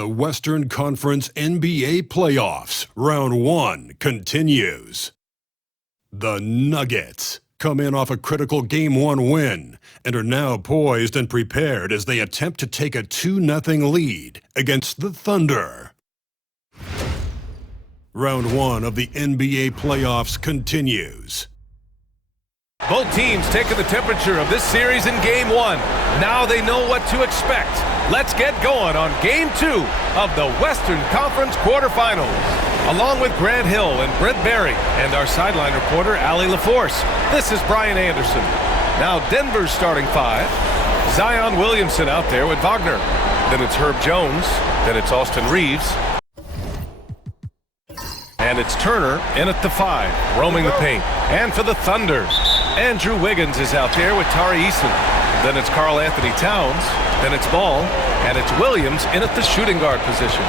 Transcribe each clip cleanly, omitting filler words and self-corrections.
The Western Conference NBA Playoffs, Round 1 continues. The Nuggets come in off a critical Game 1 win and are now poised and prepared as they attempt to take a 2-0 lead against the Thunder. Round 1 of the NBA Playoffs continues. Both teams taking the temperature of this series in Game 1. Now they know what to expect. Let's get going on Game 2 of the Western Conference quarterfinals. Along with Grant Hill and Brent Berry and our sideline reporter, Allie LaForce, this is Brian Anderson. Now Denver's starting five. Zion Williamson out there with Wagner. Then it's Herb Jones. Then it's Austin Reeves. And it's Turner in at the 5, roaming the paint. And for the Thunder, Andrew Wiggins is out there with Tari Eason. Then it's Karl Anthony Towns. Then it's Ball. And it's Williams in at the shooting guard position.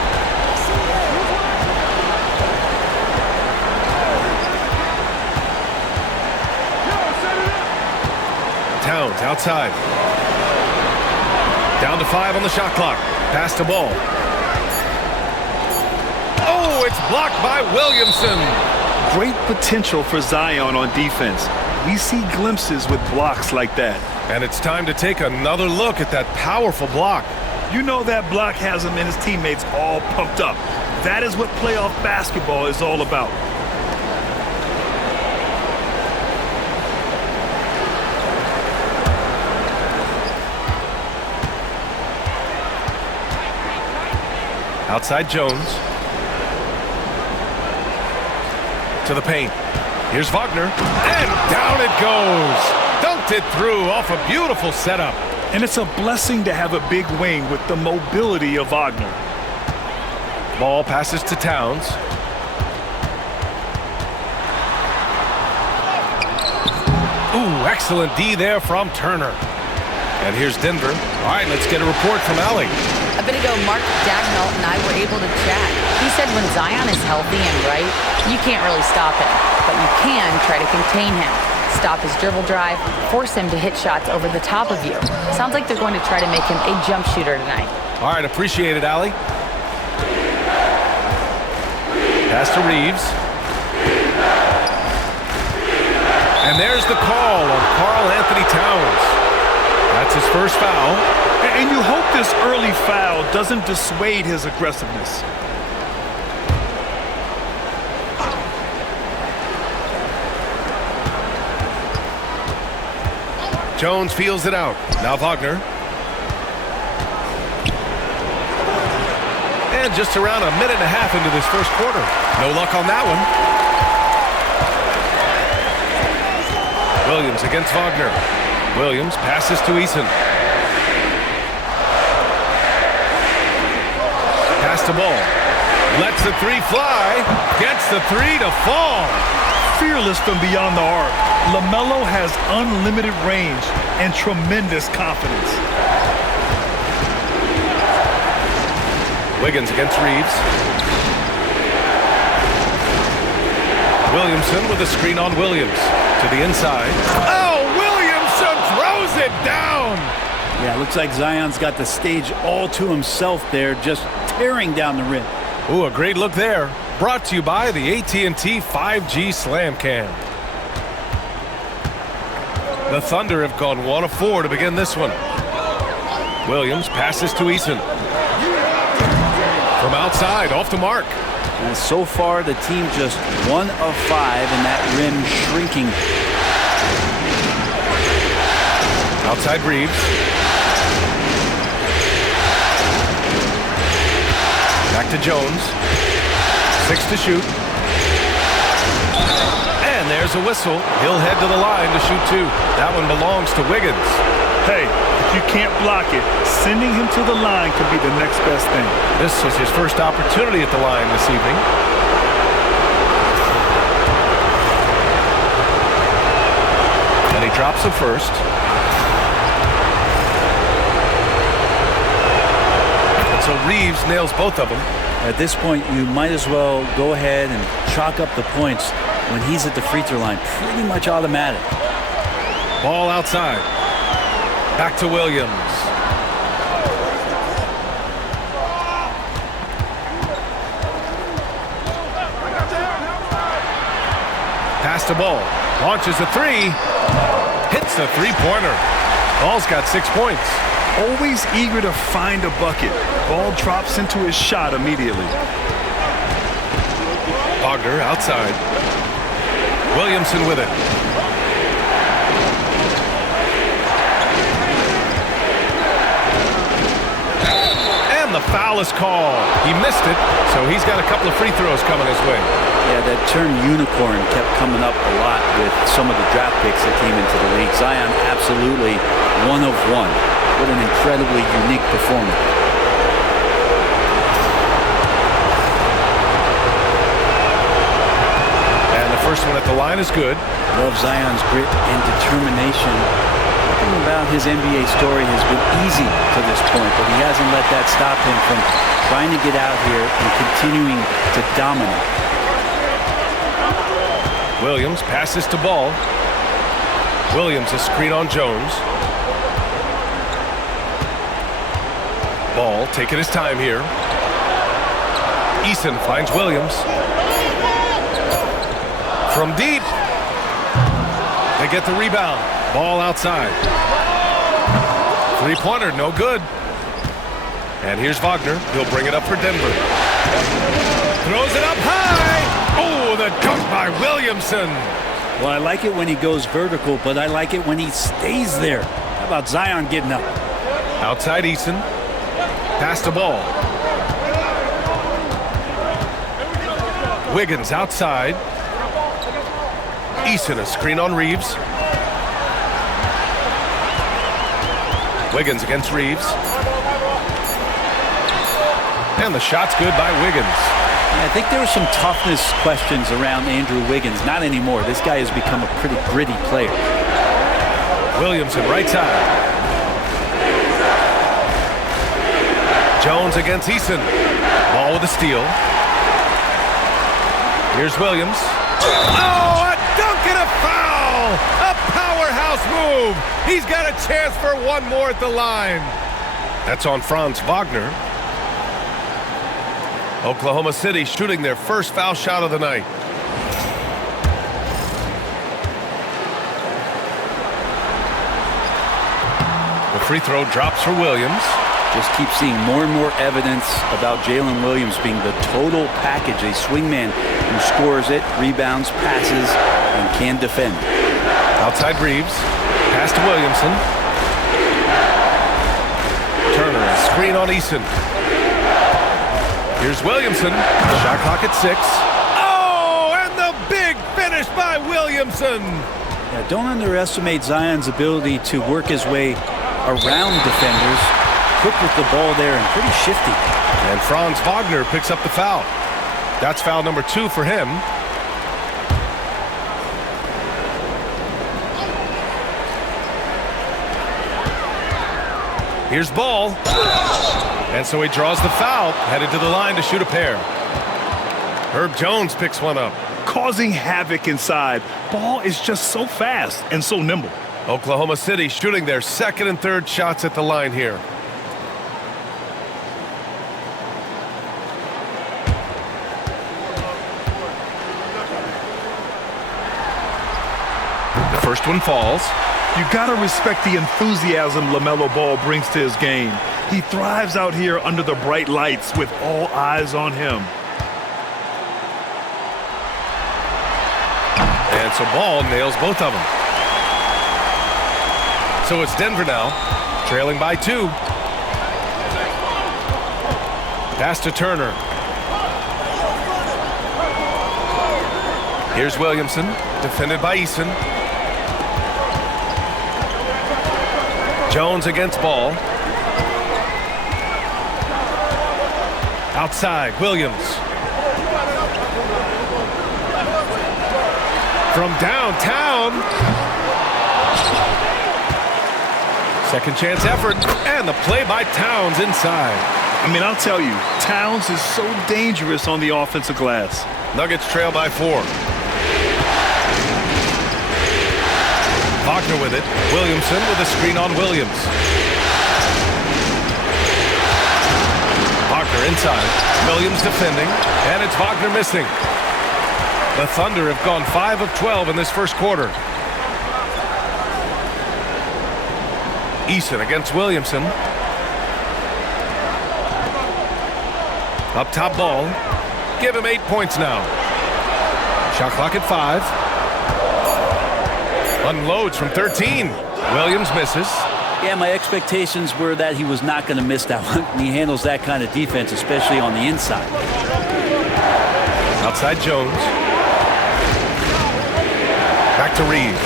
Towns outside. Down to 5 on the shot clock. Pass to Ball. Oh, it's blocked by Williamson. Great potential for Zion on defense. We see glimpses with blocks like that. And it's time to take another look at that powerful block. You know that block has him and his teammates all pumped up. That is what playoff basketball is all about. Outside Jones. To the paint. Here's Wagner. And down it goes. Dunked it through off a beautiful setup. And it's a blessing to have a big wing with the mobility of Wagner. Ball passes to Towns. Ooh, excellent D there from Turner. And here's Denver. All right, let's get a report from Allie. A bit ago, Mark Dagnall and I were able to chat. He said when Zion is healthy and right, you can't really stop him, but you can try to contain him. Stop his dribble drive, force him to hit shots over the top of you. Sounds like they're going to try to make him a jump shooter tonight. All right, appreciate it, Allie. Pass to Reeves. And there's the call on Karl Anthony Towns. That's his first foul. And you hope this early foul doesn't dissuade his aggressiveness. Jones feels it out. Now Wagner. And just around a minute and a half into this first quarter. No luck on that one. Williams against Wagner. Williams passes to Eason. Pass to Ball. Lets the three fly. Gets the three to fall. Fearless from beyond the arc. LaMelo has unlimited range and tremendous confidence. Wiggins against Reeves. Williamson with a screen on Williams. To the inside. Oh, Williamson throws it down! Yeah, looks like Zion's got the stage all to himself there, just tearing down the rim. Ooh, a great look there. Brought to you by the AT&T 5G Slam Cam. The Thunder have gone 1 of 4 to begin this one. Williams passes to Eason. From outside, off the mark. And so far, the team just 1 of 5 and that rim shrinking. Outside Reeves. Back to Jones. 6 to shoot. And there's a whistle. He'll head to the line to shoot 2. That one belongs to Wiggins. Hey, if you can't block it, sending him to the line could be the next best thing. This is his first opportunity at the line this evening. And he drops it first. And so Reeves nails both of them. At this point, you might as well go ahead and chalk up the points when he's at the free throw line. Pretty much automatic. Ball outside. Back to Williams. to Ball. Launches a three. Hits the three-pointer. Ball's got 6 points. Always eager to find a bucket. Ball drops into his shot immediately. Wagner outside. Williamson with it. And the foul is called. He missed it, so he's got a couple of free throws coming his way. Yeah, that term unicorn kept coming up a lot with some of the draft picks that came into the league. Zion, absolutely one of one. What an incredibly unique performance. And the first one at the line is good. Love Zion's grit and determination. Nothing about his NBA story has been easy to this point, but he hasn't let that stop him from trying to get out here and continuing to dominate. Williams passes to Ball. Williams a screen on Jones. Ball taking his time here. Eason finds Williams. From deep. They get the rebound. Ball outside. Three-pointer, no good. And here's Wagner. He'll bring it up for Denver. Throws it up high. Oh, the dunk by Williamson. Well, I like it when he goes vertical, but I like it when he stays there. How about Zion getting up? Outside Eason. Pass the Ball. Wiggins outside. Eason a screen on Reeves. Wiggins against Reeves. And the shot's good by Wiggins. Yeah, I think there were some toughness questions around Andrew Wiggins. Not anymore. This guy has become a pretty gritty player. Williamson right side. Jones against Eason. Ball with a steal. Here's Williams. Oh, a dunk and a foul! A powerhouse move! He's got a chance for one more at the line. That's on Franz Wagner. Oklahoma City shooting their first foul shot of the night. The free throw drops for Williams. Just keep seeing more and more evidence about Jalen Williams being the total package, a swingman who scores it, rebounds, passes, and can defend. Outside Reeves. Pass to Williamson. Turner, a screen on Eason. Here's Williamson. Shot clock at 6. Oh, and the big finish by Williamson. Yeah, don't underestimate Zion's ability to work his way around defenders. Quick with the ball there and pretty shifty. And Franz Wagner picks up the foul. That's foul number 2 for him. Here's Ball. And so he draws the foul, headed to the line to shoot a pair. Herb Jones picks one up. Causing havoc inside. Ball is just so fast and so nimble. Oklahoma City shooting their second and third shots at the line here. The first one falls. You gotta respect the enthusiasm LaMelo Ball brings to his game. He thrives out here under the bright lights with all eyes on him. And so Ball nails both of them. So it's Denver now, trailing by 2. Pass to Turner. Here's Williamson, defended by Eason. Jones against Ball. Outside, Williams. From downtown. Second chance effort, and the play by Towns inside. I mean, I'll tell you, Towns is so dangerous on the offensive glass. Nuggets trail by 4. Wagner with it. Williamson with a screen on Williams. Wagner inside. Williams defending, and it's Wagner missing. The Thunder have gone 5 of 12 in this first quarter. Eason against Williamson. Up top ball. Give him 8 points now. Shot clock at 5. Unloads from 13. Williams misses. Yeah, my expectations were that he was not going to miss that one. He handles that kind of defense, especially on the inside. Outside Jones. Back to Reeves.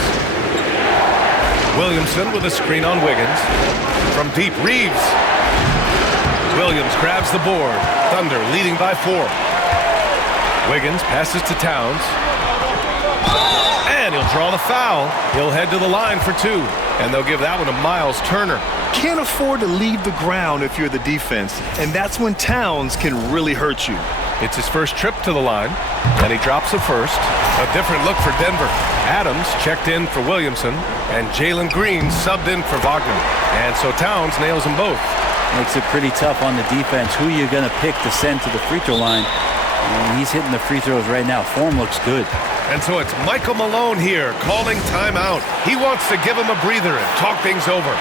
Williamson with a screen on Wiggins. From deep, Reeves. Williams grabs the board. Thunder leading by 4. Wiggins passes to Towns. And he'll draw the foul. He'll head to the line for 2. And they'll give that one to Miles Turner. Can't afford to leave the ground if you're the defense, and that's when Towns can really hurt you. It's his first trip to the line, and he drops the first. A different look for Denver. Adams checked in for Williamson, and Jalen Green subbed in for Wagner. And so Towns nails them both. Makes it pretty tough on the defense. Who you're going to pick to send to the free throw line. And he's hitting the free throws right now. Form looks good. And so it's Michael Malone here calling timeout. He wants to give him a breather and talk things over.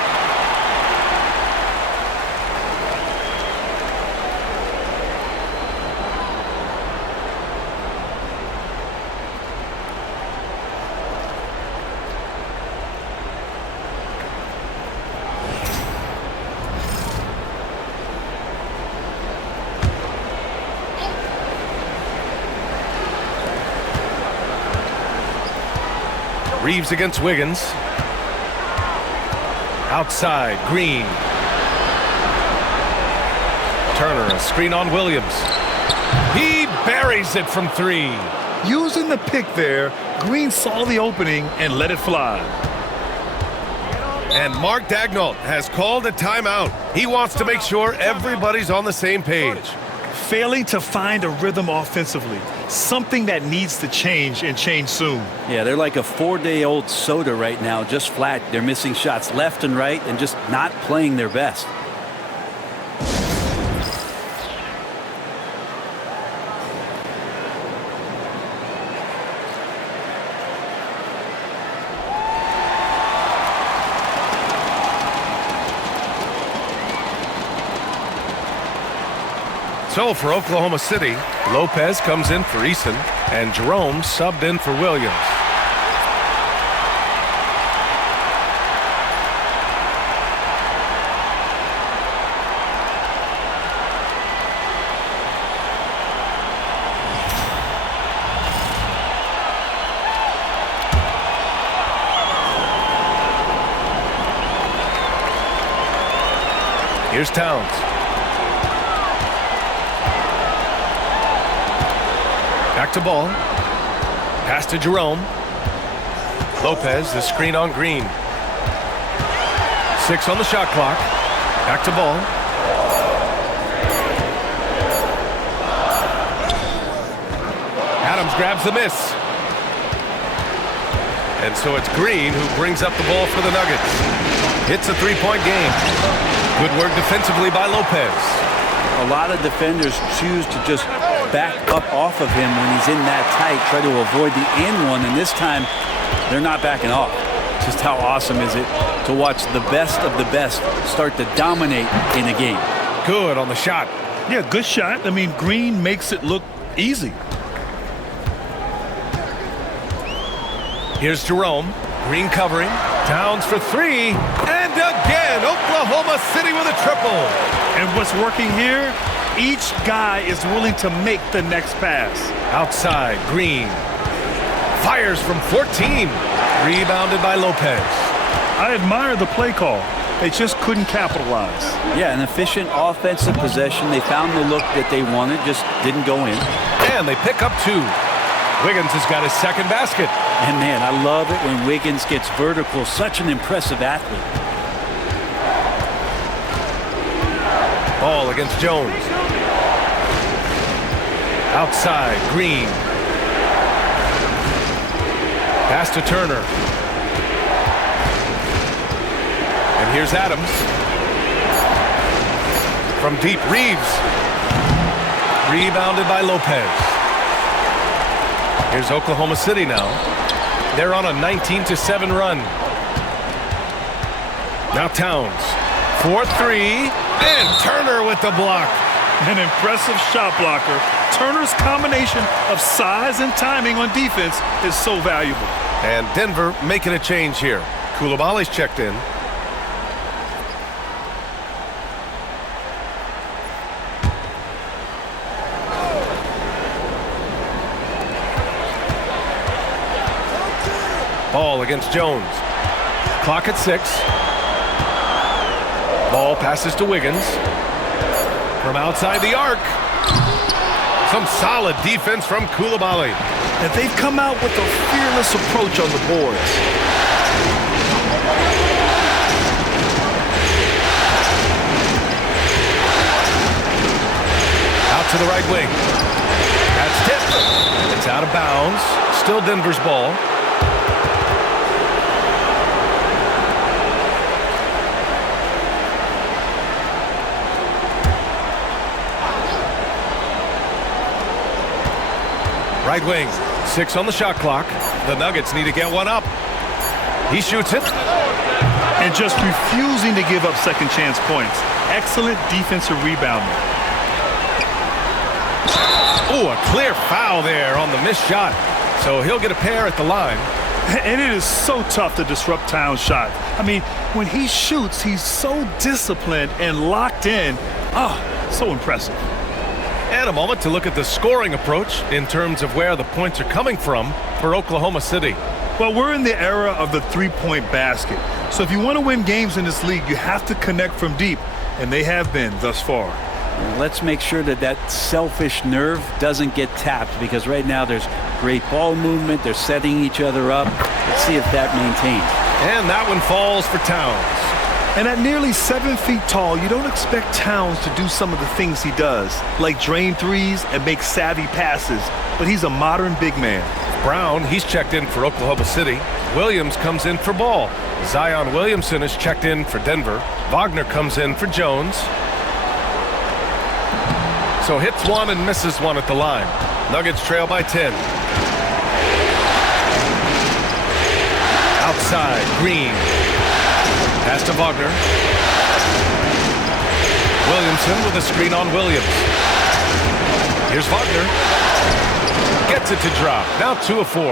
Reeves against Wiggins. Outside, Green. Turner, a screen on Williams. He buries it from 3. Using the pick there, Green saw the opening and let it fly. And Mark Daigneault has called a timeout. He wants to make sure everybody's on the same page. Failing to find a rhythm offensively, something that needs to change and change soon. Yeah, they're like a 4-day-old soda right now, just flat. They're missing shots left and right and just not playing their best. So for Oklahoma City, Lopez comes in for Eason, and Jerome subbed in for Williams. Here's Towns. Back to ball. Pass to Jerome. Lopez, the screen on Green. 6 on the shot clock. Back to ball. Adams grabs the miss. And so it's Green who brings up the ball for the Nuggets. Hits a 3-point game. Good work defensively by Lopez. A lot of defenders choose to just back up off of him when he's in that tight, try to avoid the and one, and this time they're not backing off. Just how awesome is it to watch the best of the best start to dominate in a game. Good on the shot. Yeah, good shot. I mean, Green makes it look easy. Here's Jerome. Green covering. Towns for 3. And again, Oklahoma City with a triple. And what's working here? Each guy is willing to make the next pass. Outside, Green. Fires from 14. Rebounded by Lopez. I admire the play call. They just couldn't capitalize. Yeah, an efficient offensive possession. They found the look that they wanted, just didn't go in. And they pick up 2. Wiggins has got his second basket. And man, I love it when Wiggins gets vertical. Such an impressive athlete. Ball against Jones. Outside, Green. Pass to Turner. And here's Adams. From deep, Reeves. Rebounded by Lopez. Here's Oklahoma City now. They're on a 19-7 run. Now Towns. 4-3. And Turner with the block. An impressive shot blocker. Turner's combination of size and timing on defense is so valuable. And Denver making a change here. Koulibaly's checked in. Ball against Jones. Clock at 6. Ball passes to Wiggins. From outside the arc. Some solid defense from Koulibaly. And they've come out with a fearless approach on the boards. Out to the right wing. That's tipped. It's out of bounds. Still Denver's ball. Right wing, 6 on the shot clock. The Nuggets need to get one up. He shoots it. And just refusing to give up second chance points. Excellent defensive rebounding. Oh, a clear foul there on the missed shot. So he'll get a pair at the line. And it is so tough to disrupt Towns' shot. I mean, when he shoots, he's so disciplined and locked in. So impressive. And a moment to look at the scoring approach in terms of where the points are coming from for Oklahoma City. Well, we're in the era of the three-point basket. So if you want to win games in this league, you have to connect from deep, and they have been thus far. Let's make sure that that selfish nerve doesn't get tapped, because right now there's great ball movement. They're setting each other up. Let's see if that maintains. And that one falls for Towns. And at nearly 7 feet tall, you don't expect Towns to do some of the things he does, like drain threes and make savvy passes. But he's a modern big man. Brown, he's checked in for Oklahoma City. Williams comes in for Ball. Zion Williamson is checked in for Denver. Wagner comes in for Jones. So hits one and misses one at the line. Nuggets trail by 10. Outside, Green. Pass to Wagner. Williamson with a screen on Williams. Here's Wagner. Gets it to drop. Now 2 of 4.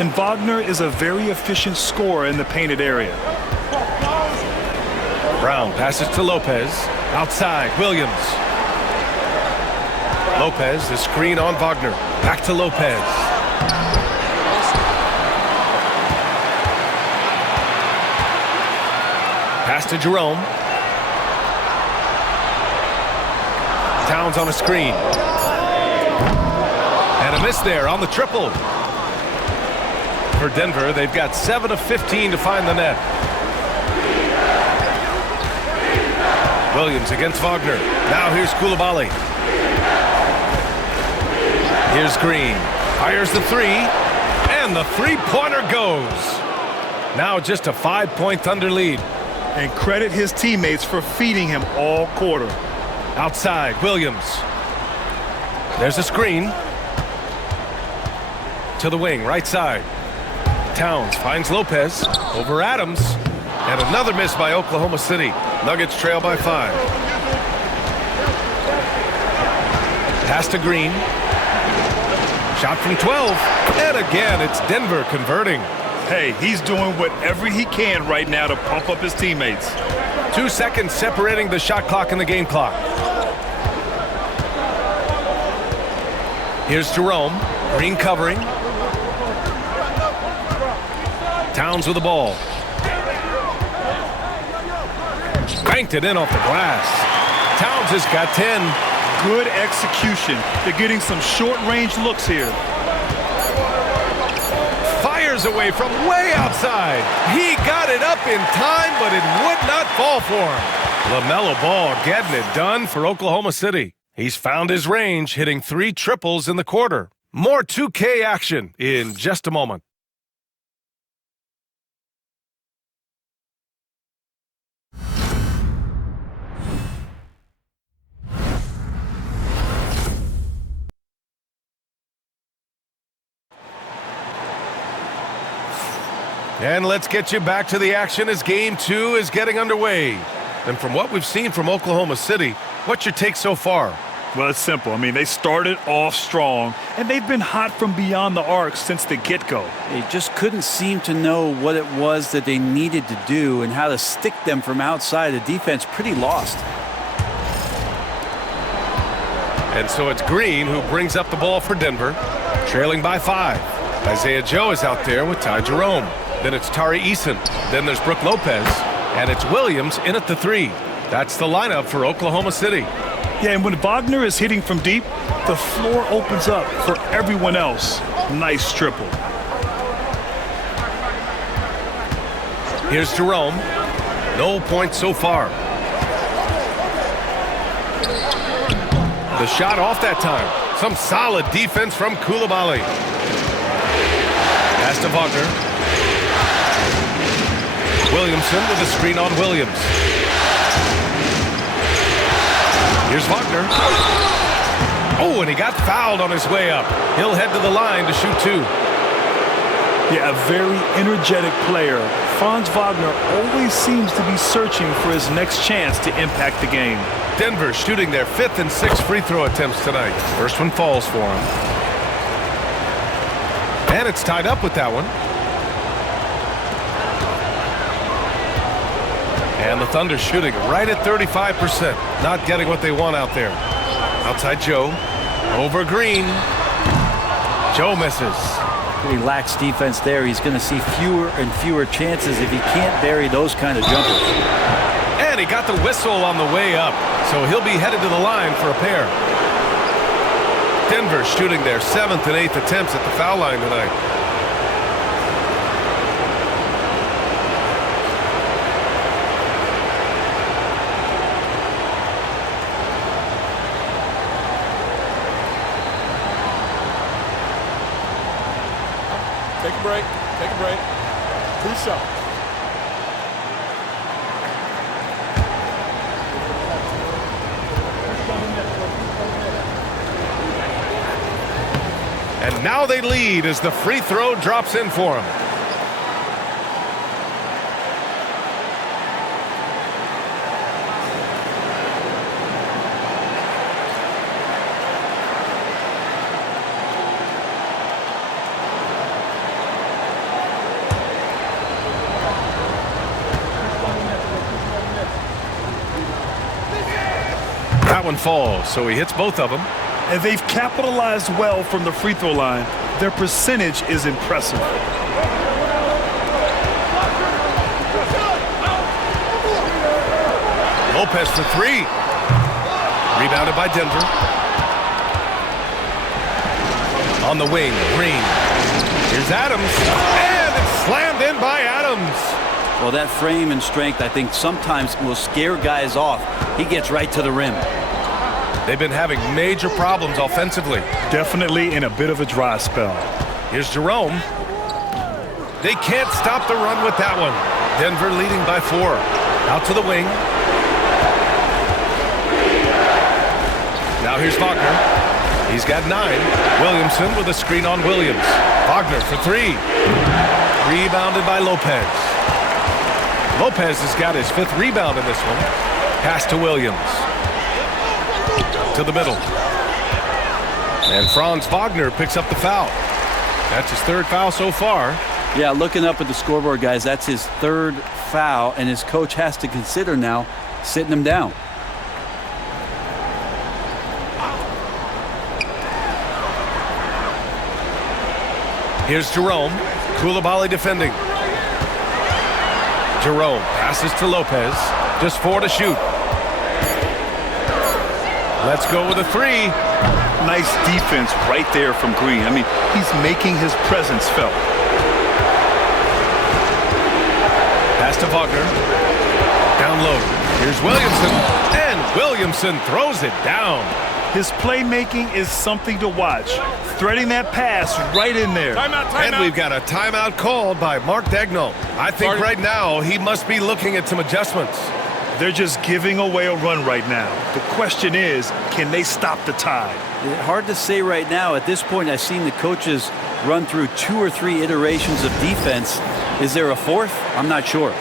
And Wagner is a very efficient scorer in the painted area. Brown passes to Lopez. Outside, Williams. Lopez, the screen on Wagner. Back to Lopez. Pass to Jerome. Towns on a screen. And a miss there on the triple. For Denver, they've got 7 of 15 to find the net. Williams against Wagner. Now here's Koulibaly. Here's Green. Fires the 3. And the three-pointer goes. Now just a 5-point Thunder lead. And credit his teammates for feeding him all quarter. Outside, Williams. There's a screen. To the wing, right side. Towns finds Lopez over Adams. And another miss by Oklahoma City. Nuggets trail by 5. Pass to Green. Shot from 12. And again, it's Denver converting. Hey, he's doing whatever he can right now to pump up his teammates. 2 seconds separating the shot clock and the game clock. Here's Jerome. Green covering. Towns with the ball. Banked it in off the glass. Towns has got 10. Good execution. They're getting some short-range looks here. Fires away from way outside. He got it up in time, but it would not fall for him. LaMelo Ball getting it done for Oklahoma City. He's found his range, hitting 3 triples in the quarter. More 2K action in just a moment. And let's get you back to the action as Game 2 is getting underway. And from what we've seen from Oklahoma City, what's your take so far? Well, it's simple. I mean, they started off strong, and they've been hot from beyond the arc since the get-go. They just couldn't seem to know what it was that they needed to do and how to stick them from outside. The defense pretty lost. And so it's Green who brings up the ball for Denver, trailing by 5. Isaiah Joe is out there with Ty Jerome. Then it's Tari Eason. Then there's Brooke Lopez. And it's Williams in at the 3. That's the lineup for Oklahoma City. Yeah, and when Wagner is hitting from deep, the floor opens up for everyone else. Nice triple. Here's Jerome. No points so far. The shot off that time. Some solid defense from Coulibaly. Pass to Wagner. Williamson with a screen on Williams. Here's Wagner. Oh, and he got fouled on his way up. He'll head to the line to shoot 2. Yeah, a very energetic player. Franz Wagner always seems to be searching for his next chance to impact the game. Denver shooting their 5th and 6th free throw attempts tonight. First one falls for him. And it's tied up with that one. And the Thunder shooting right at 35%. Not getting what they want out there. Outside Joe. Over Green. Joe misses. Pretty lax defense there. He's going to see fewer and fewer chances if he can't bury those kind of jumpers. And he got the whistle on the way up. So he'll be headed to the line for a pair. Denver shooting their 7th and 8th attempts at the foul line tonight. Take a break. Take a break. 2 shots. And now they lead as the free throw drops in for them. That one falls, so he hits both of them. And they've capitalized well from the free throw line. Their percentage is impressive. Lopez for 3. Rebounded by Denver. On the wing, Green. Here's Adams. And it's slammed in by Adams. Well, that frame and strength, I think, sometimes will scare guys off. He gets right to the rim. They've been having major problems offensively. Definitely in a bit of a dry spell. Here's Jerome. They can't stop the run with that one. Denver leading by 4. Out to the wing. Now here's Wagner. He's got 9. Williamson with a screen on Williams. Wagner for 3. Rebounded by Lopez. Lopez has got his 5th rebound in this one. Pass to Williams. To the middle. And Franz Wagner picks up the foul. That's his 3rd foul so far. Yeah, looking up at the scoreboard, guys, that's his 3rd foul, and his coach has to consider now sitting him down. Here's Jerome. Coulibaly defending. Jerome passes to Lopez. Just 4 to shoot. Let's go with a 3. Nice defense right there from Green. I mean, he's making his presence felt. Pass to Wagner. Down low. Here's Williamson. And Williamson throws it down. His playmaking is something to watch. Threading that pass right in there. Timeout. And we've got a timeout called by Mark Daigneault. I think right now he must be looking at some adjustments. They're just giving away a run right now. The question is, can they stop the tide? Hard to say right now. At this point, I've seen the coaches run through 2 or 3 iterations of defense, Is there a fourth? I'm not sure.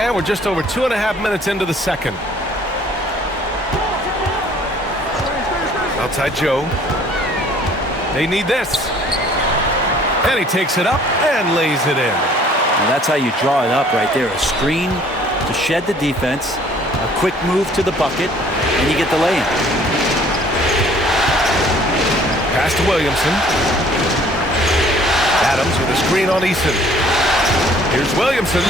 And we're just over 2.5 minutes into the second. Outside Joe. They need this. And he takes it up and lays it in. And that's how you draw it up right there. A screen to shed the defense, a quick move to the bucket, and you get the lay-in. Pass to Williamson. Adams with a screen on Eason. Here's Williamson.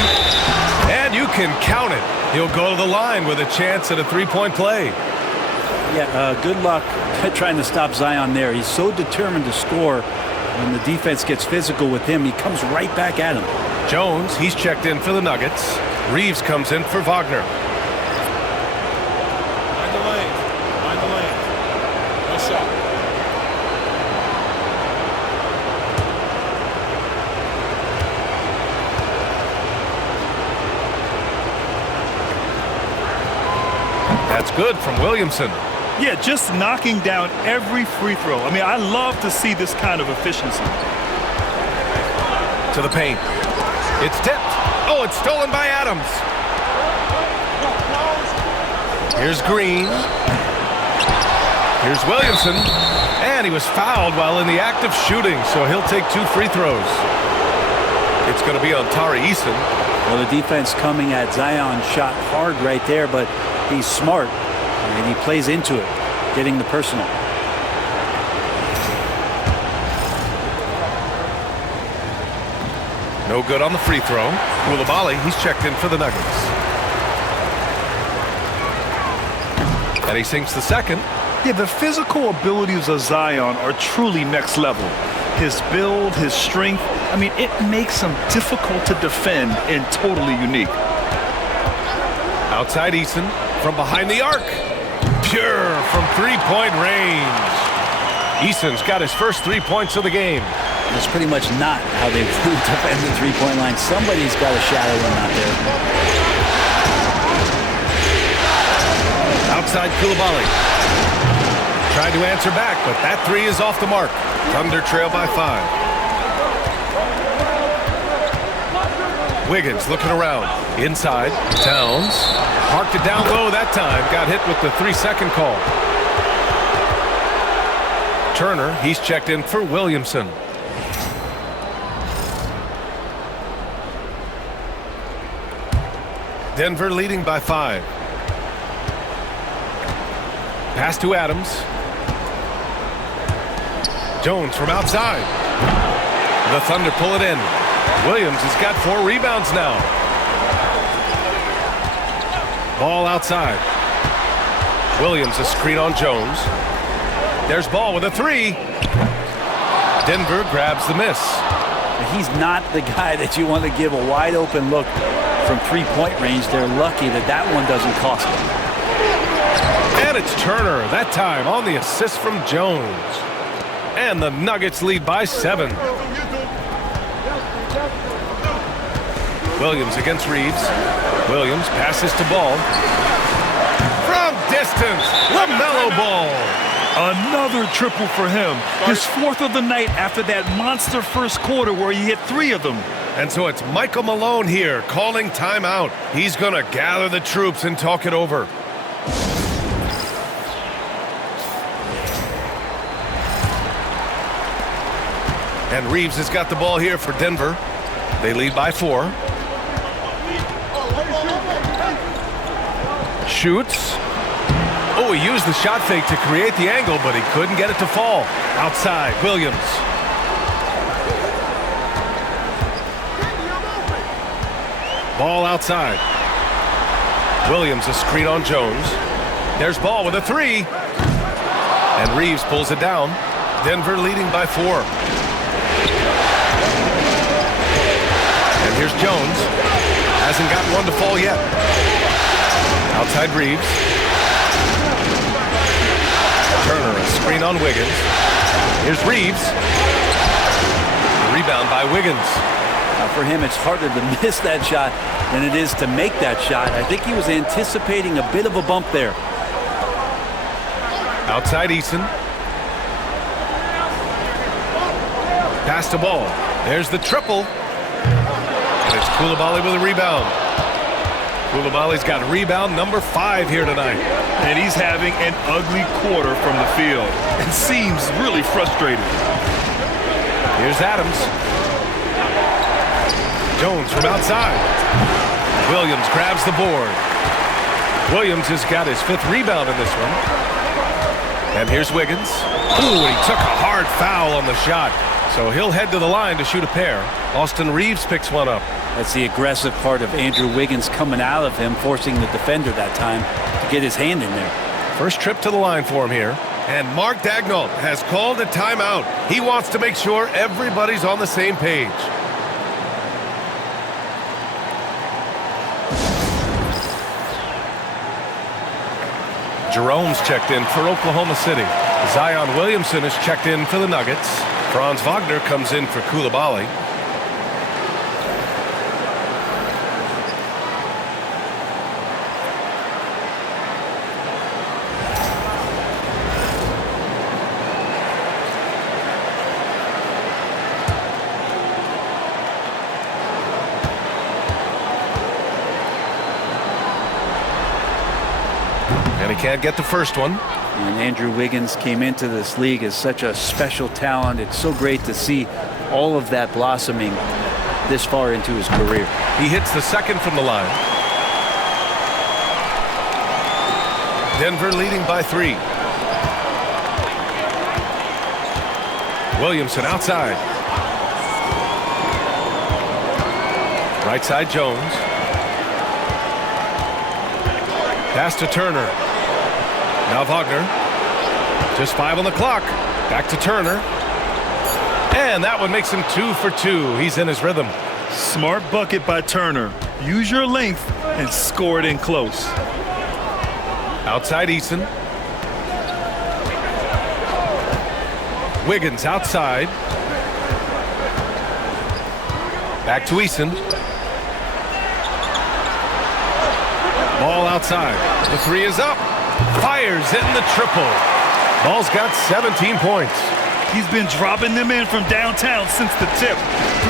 And you can count it. He'll go to the line with a chance at a three-point play. Yeah, good luck trying to stop Zion there. He's so determined to score. When the defense gets physical with him, he comes right back at him. Jones, he's checked in for the Nuggets. Reeves comes in for Wagner. Mind the lane. Mind the lane. Nice shot. That's good from Williamson. Yeah, just knocking down every free throw. I mean, I love to see this kind of efficiency. To the paint. It's tipped. Oh, it's stolen by Adams. Here's Green. Here's Williamson. And he was fouled while in the act of shooting, so he'll take 2 free throws. It's going to be on Tari Eason. Well, the defense coming at Zion shot hard right there, but he's smart, and he plays into it, getting the personal. No good on the free throw. Koulibaly, he's checked in for the Nuggets. And he sinks the second. Yeah, the physical abilities of Zion are truly next level. His build, his strength, I mean, it makes him difficult to defend and totally unique. Outside Eason, from behind the arc. Pure from three-point range. Eason's got his first 3 points of the game. That's pretty much not how they defend the three-point line. Somebody's got a shadow him out there. Outside Koulibaly. Tried to answer back, but that three is off the mark. Thunder trail by 5. Wiggins looking around. Inside. Towns. Marked it down low that time. Got hit with the 3-second call. Turner, he's checked in for Williamson. Denver leading by 5. Pass to Adams. Jones from outside. The Thunder pull it in. Williams has got 4 rebounds now. Ball outside. Williams a screen on Jones. There's Ball with a 3. Denver grabs the miss. He's not the guy that you want to give a wide open look from 3-point range. They're lucky that that one doesn't cost them. And it's Turner, that time on the assist from Jones. And the Nuggets lead by 7. Williams against Reeves. Williams passes to Ball. From distance, LaMelo Ball. Another triple for him. His 4th of the night after that monster first quarter where he hit 3 of them. And so it's Michael Malone here calling timeout. He's going to gather the troops and talk it over. And Reeves has got the ball here for Denver. They lead by 4. Shoots. Oh, he used the shot fake to create the angle, but he couldn't get it to fall. Outside, Williams. Ball outside. Williams a screen on Jones. There's Ball with a 3. And Reeves pulls it down. Denver leading by 4. And here's Jones. Hasn't got one to fall yet. Outside Reeves. Turner a screen on Wiggins. Here's Reeves. Rebound by Wiggins. For him, it's harder to miss that shot than it is to make that shot. I think he was anticipating a bit of a bump there. Outside Eason. Pass to Ball. There's the triple. And it's Coulibaly with a rebound. Coulibaly's got rebound number 5 here tonight. And he's having an ugly quarter from the field and seems really frustrated. Here's Adams. Jones from outside. Williams grabs the board. Williams has got his 5th rebound in this one. And here's Wiggins. Ooh, he took a hard foul on the shot. So he'll head to the line to shoot a pair. Austin Reeves picks one up. That's the aggressive part of Andrew Wiggins coming out of him, forcing the defender that time to get his hand in there. First trip to the line for him here. And Mark Daigneault has called a timeout. He wants to make sure everybody's on the same page. Jerome's checked in for Oklahoma City. Zion Williamson is checked in for the Nuggets. Franz Wagner comes in for Coulibaly. And he can't get the first one. And Andrew Wiggins came into this league as such a special talent. It's so great to see all of that blossoming this far into his career. He hits the second from the line. Denver leading by 3. Williamson outside. Right side Jones. Pass to Turner. Now Wagner. Just 5 on the clock. Back to Turner. And that one makes him 2 for 2. He's in his rhythm. Smart bucket by Turner. Use your length and score it in close. Outside Eason. Wiggins outside. Back to Eason. Ball outside. The 3 is up. Fires in the triple. Ball's got 17 points. He's been dropping them in from downtown since the tip.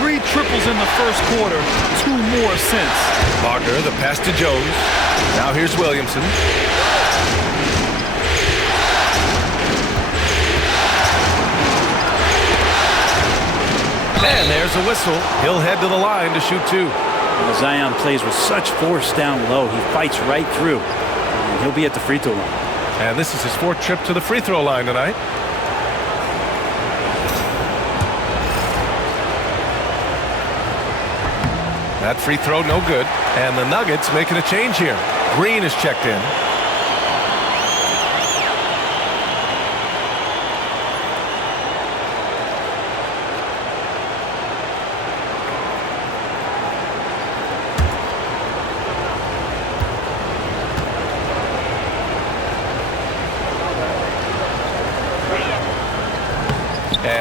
3 triples in the first quarter, 2 more since. Wagner, the pass to Jones. Now here's Williamson. And there's a whistle. He'll head to the line to shoot 2. Zion plays with such force down low. He fights right through. And he'll be at the free throw line. And this is his 4th trip to the free throw line tonight. That free throw no good. And the Nuggets making a change here. Green is checked in.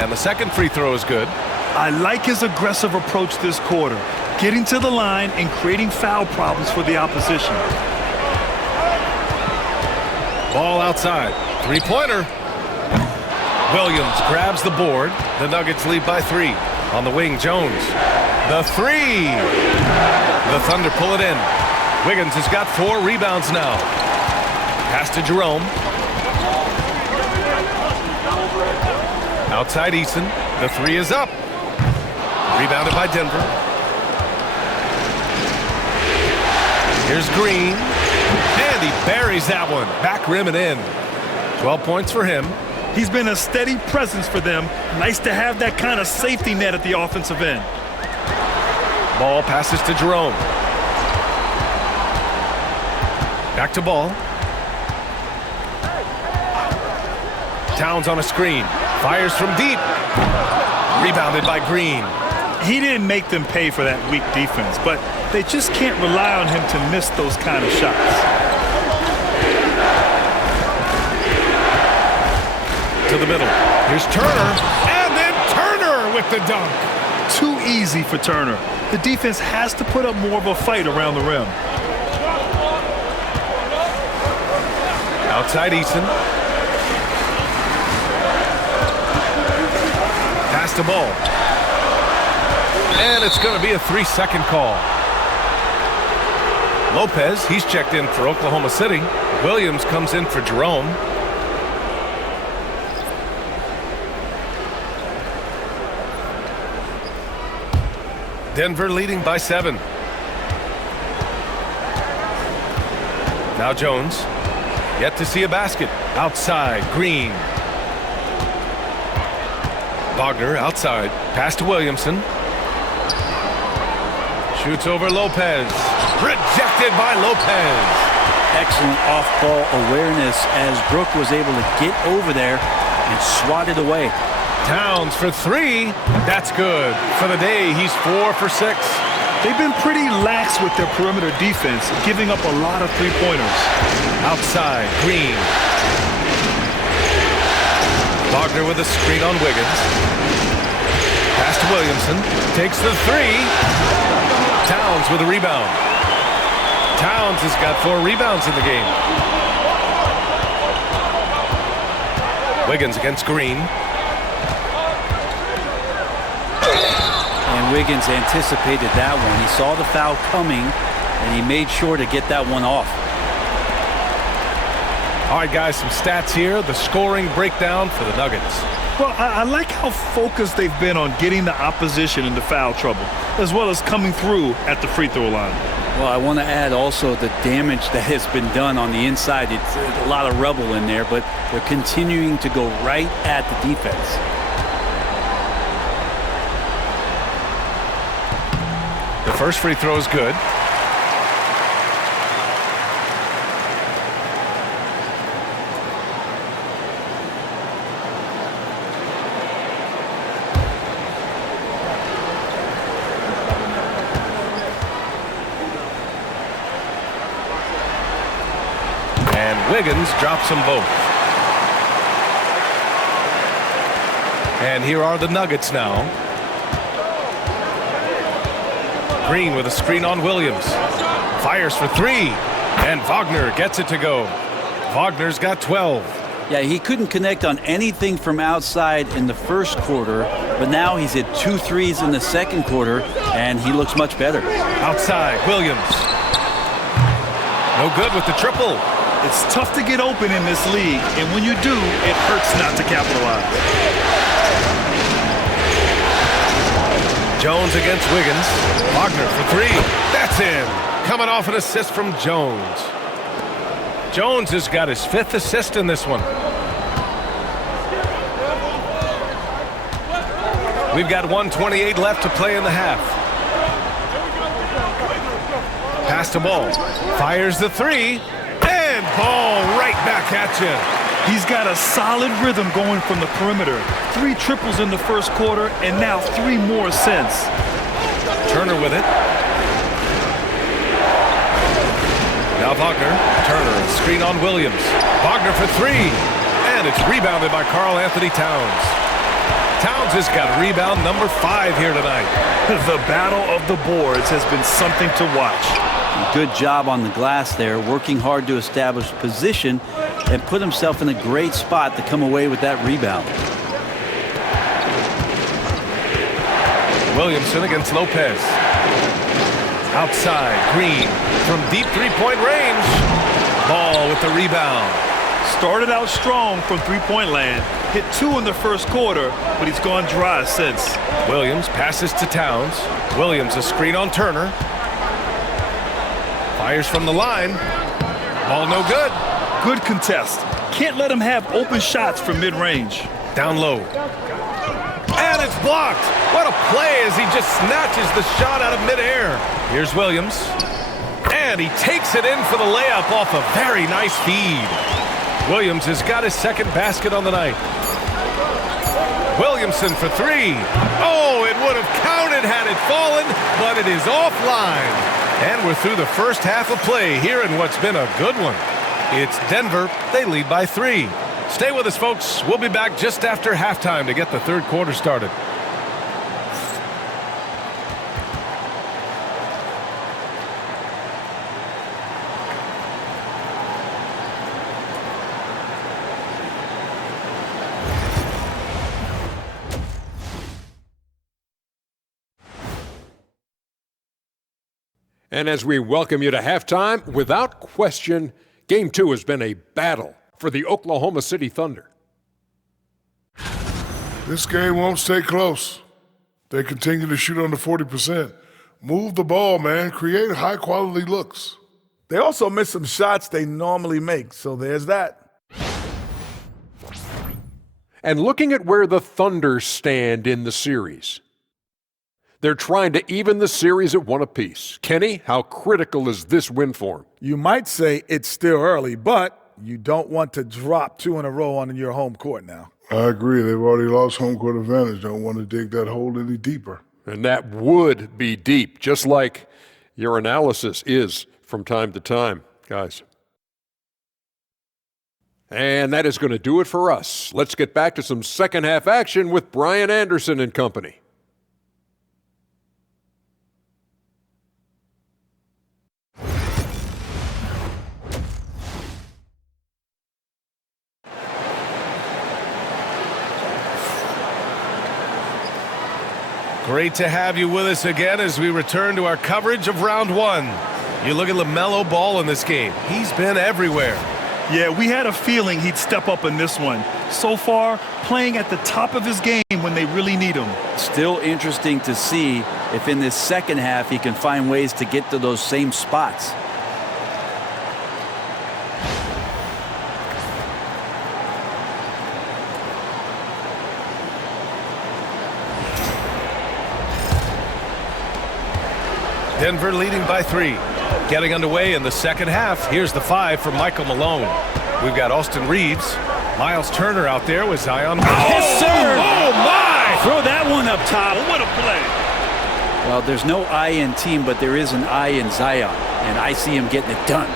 And the second free throw is good. I like his aggressive approach this quarter, getting to the line and creating foul problems for the opposition. Ball outside. Three-pointer. Williams grabs the board. The Nuggets lead by 3. On the wing, Jones. The three. The Thunder pull it in. Wiggins has got 4 rebounds now. Pass to Jerome. Outside Eason. The 3 is up. Rebounded by Denver. Here's Green. And he buries that one. Back rim and in. 12 points for him. He's been a steady presence for them. Nice to have that kind of safety net at the offensive end. Ball passes to Jerome. Back to Ball. Towns on a screen. Fires from deep. Rebounded by Green. He didn't make them pay for that weak defense, but they just can't rely on him to miss those kind of shots. To the middle. Here's Turner. And then Turner with the dunk. Too easy for Turner. The defense has to put up more of a fight around the rim. Outside Eason. Pass the ball. And it's going to be a 3-second call. Lopez, he's checked in for Oklahoma City. Williams comes in for Jerome. Denver leading by 7. Now Jones. Yet to see a basket. Outside, Green. Wagner outside. Pass to Williamson. Shoots over Lopez. Rejected by Lopez. Excellent off-ball awareness as Brook was able to get over there and swat it away. Towns for 3. That's good. For the day, he's 4 for 6. They've been pretty lax with their perimeter defense, giving up a lot of three-pointers. Outside, Green. Wagner with a screen on Wiggins. Pass to Williamson. Takes the 3. Towns with a rebound. Towns has got 4 rebounds in the game. Wiggins against Green. And Wiggins anticipated that one. He saw the foul coming, and he made sure to get that one off. All right, guys, some stats here. The scoring breakdown for the Nuggets. Well, I like how focused they've been on getting the opposition into foul trouble, as well as coming through at the free throw line. Well, I want to add also the damage that has been done on the inside. It's a lot of rubble in there, but they're continuing to go right at the defense. The first free throw is good. And Wiggins drops them both. And here are the Nuggets now. Green with a screen on Williams. Fires for 3. And Wagner gets it to go. Wagner's got 12. Yeah, he couldn't connect on anything from outside in the first quarter, but now he's hit 2 threes in the second quarter, and he looks much better. Outside, Williams. No good with the triple. It's tough to get open in this league, and when you do, it hurts not to capitalize. Jones against Wiggins. Wagner for 3. That's in. Coming off an assist from Jones. Jones has got his 5th assist in this one. We've got 1:28 left to play in the half. Pass to Ball. Fires the 3. And Ball right back at you. He's got a solid rhythm going from the perimeter. 3 triples in the first quarter, and now 3 more since. Turner with it. Now Wagner. Turner, screen on Williams. Wagner for 3. And it's rebounded by Karl Anthony Towns. Towns Towns has got rebound number 5 here tonight. The battle of the boards has been something to watch. Good job on the glass there, working hard to establish position and put himself in a great spot to come away with that rebound. Williamson against Lopez. Outside, Green from deep three-point range. Ball with the rebound. Started out strong from three-point land. Hit 2 in the first quarter, but he's gone dry since. Williams passes to Towns. Williams a screen on Turner. Fires from the line. Ball no good. Good contest. Can't let him have open shots from mid-range. Down low. And it's blocked. What a play as he just snatches the shot out of midair. Here's Williams. And he takes it in for the layup off a very nice feed. Williams has got his second basket on the night. Williamson for 3. Oh, it would have counted had it fallen, but it is offline. And we're through the first half of play here in what's been a good one. It's Denver. They lead by 3. Stay with us, folks. We'll be back just after halftime to get the third quarter started. And as we welcome you to halftime, without question, Game 2 has been a battle for the Oklahoma City Thunder. This game won't stay close. They continue to shoot under 40%. Move the ball, man. Create high-quality looks. They also miss some shots they normally make, so there's that. And looking at where the Thunder stand in the series, they're trying to even the series at 1 apiece. Kenny, how critical is this win for them? You might say it's still early, but you don't want to drop 2 in a row on your home court now. I agree. They've already lost home court advantage. Don't want to dig that hole any deeper. And that would be deep, just like your analysis is from time to time, guys. And that is going to do it for us. Let's get back to some second half action with Brian Anderson and company. Great to have you with us again as we return to our coverage of round 1. You look at LaMelo Ball in this game. He's been everywhere. Yeah, we had a feeling he'd step up in this one. So far, playing at the top of his game when they really need him. Still interesting to see if in this second half he can find ways to get to those same spots. Denver leading by 3. Getting underway in the second half. Here's the 5 from Michael Malone. We've got Austin Reeves. Miles Turner out there with Zion. Yes, sir! Oh, my! Throw that one up top. What a play. Well, there's no I in team, but there is an I in Zion, and I see him getting it done.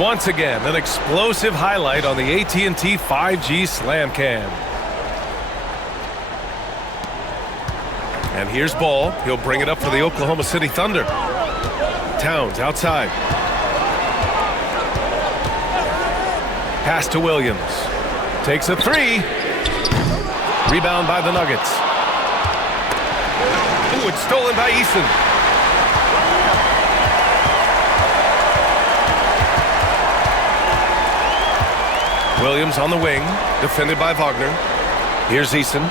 Once again, an explosive highlight on the AT&T 5G Slam Cam. And here's Ball. He'll bring it up for the Oklahoma City Thunder. Towns outside. Pass to Williams. Takes a 3. Rebound by the Nuggets. Ooh, it's stolen by Eason. Williams on the wing, defended by Wagner. Here's Eason.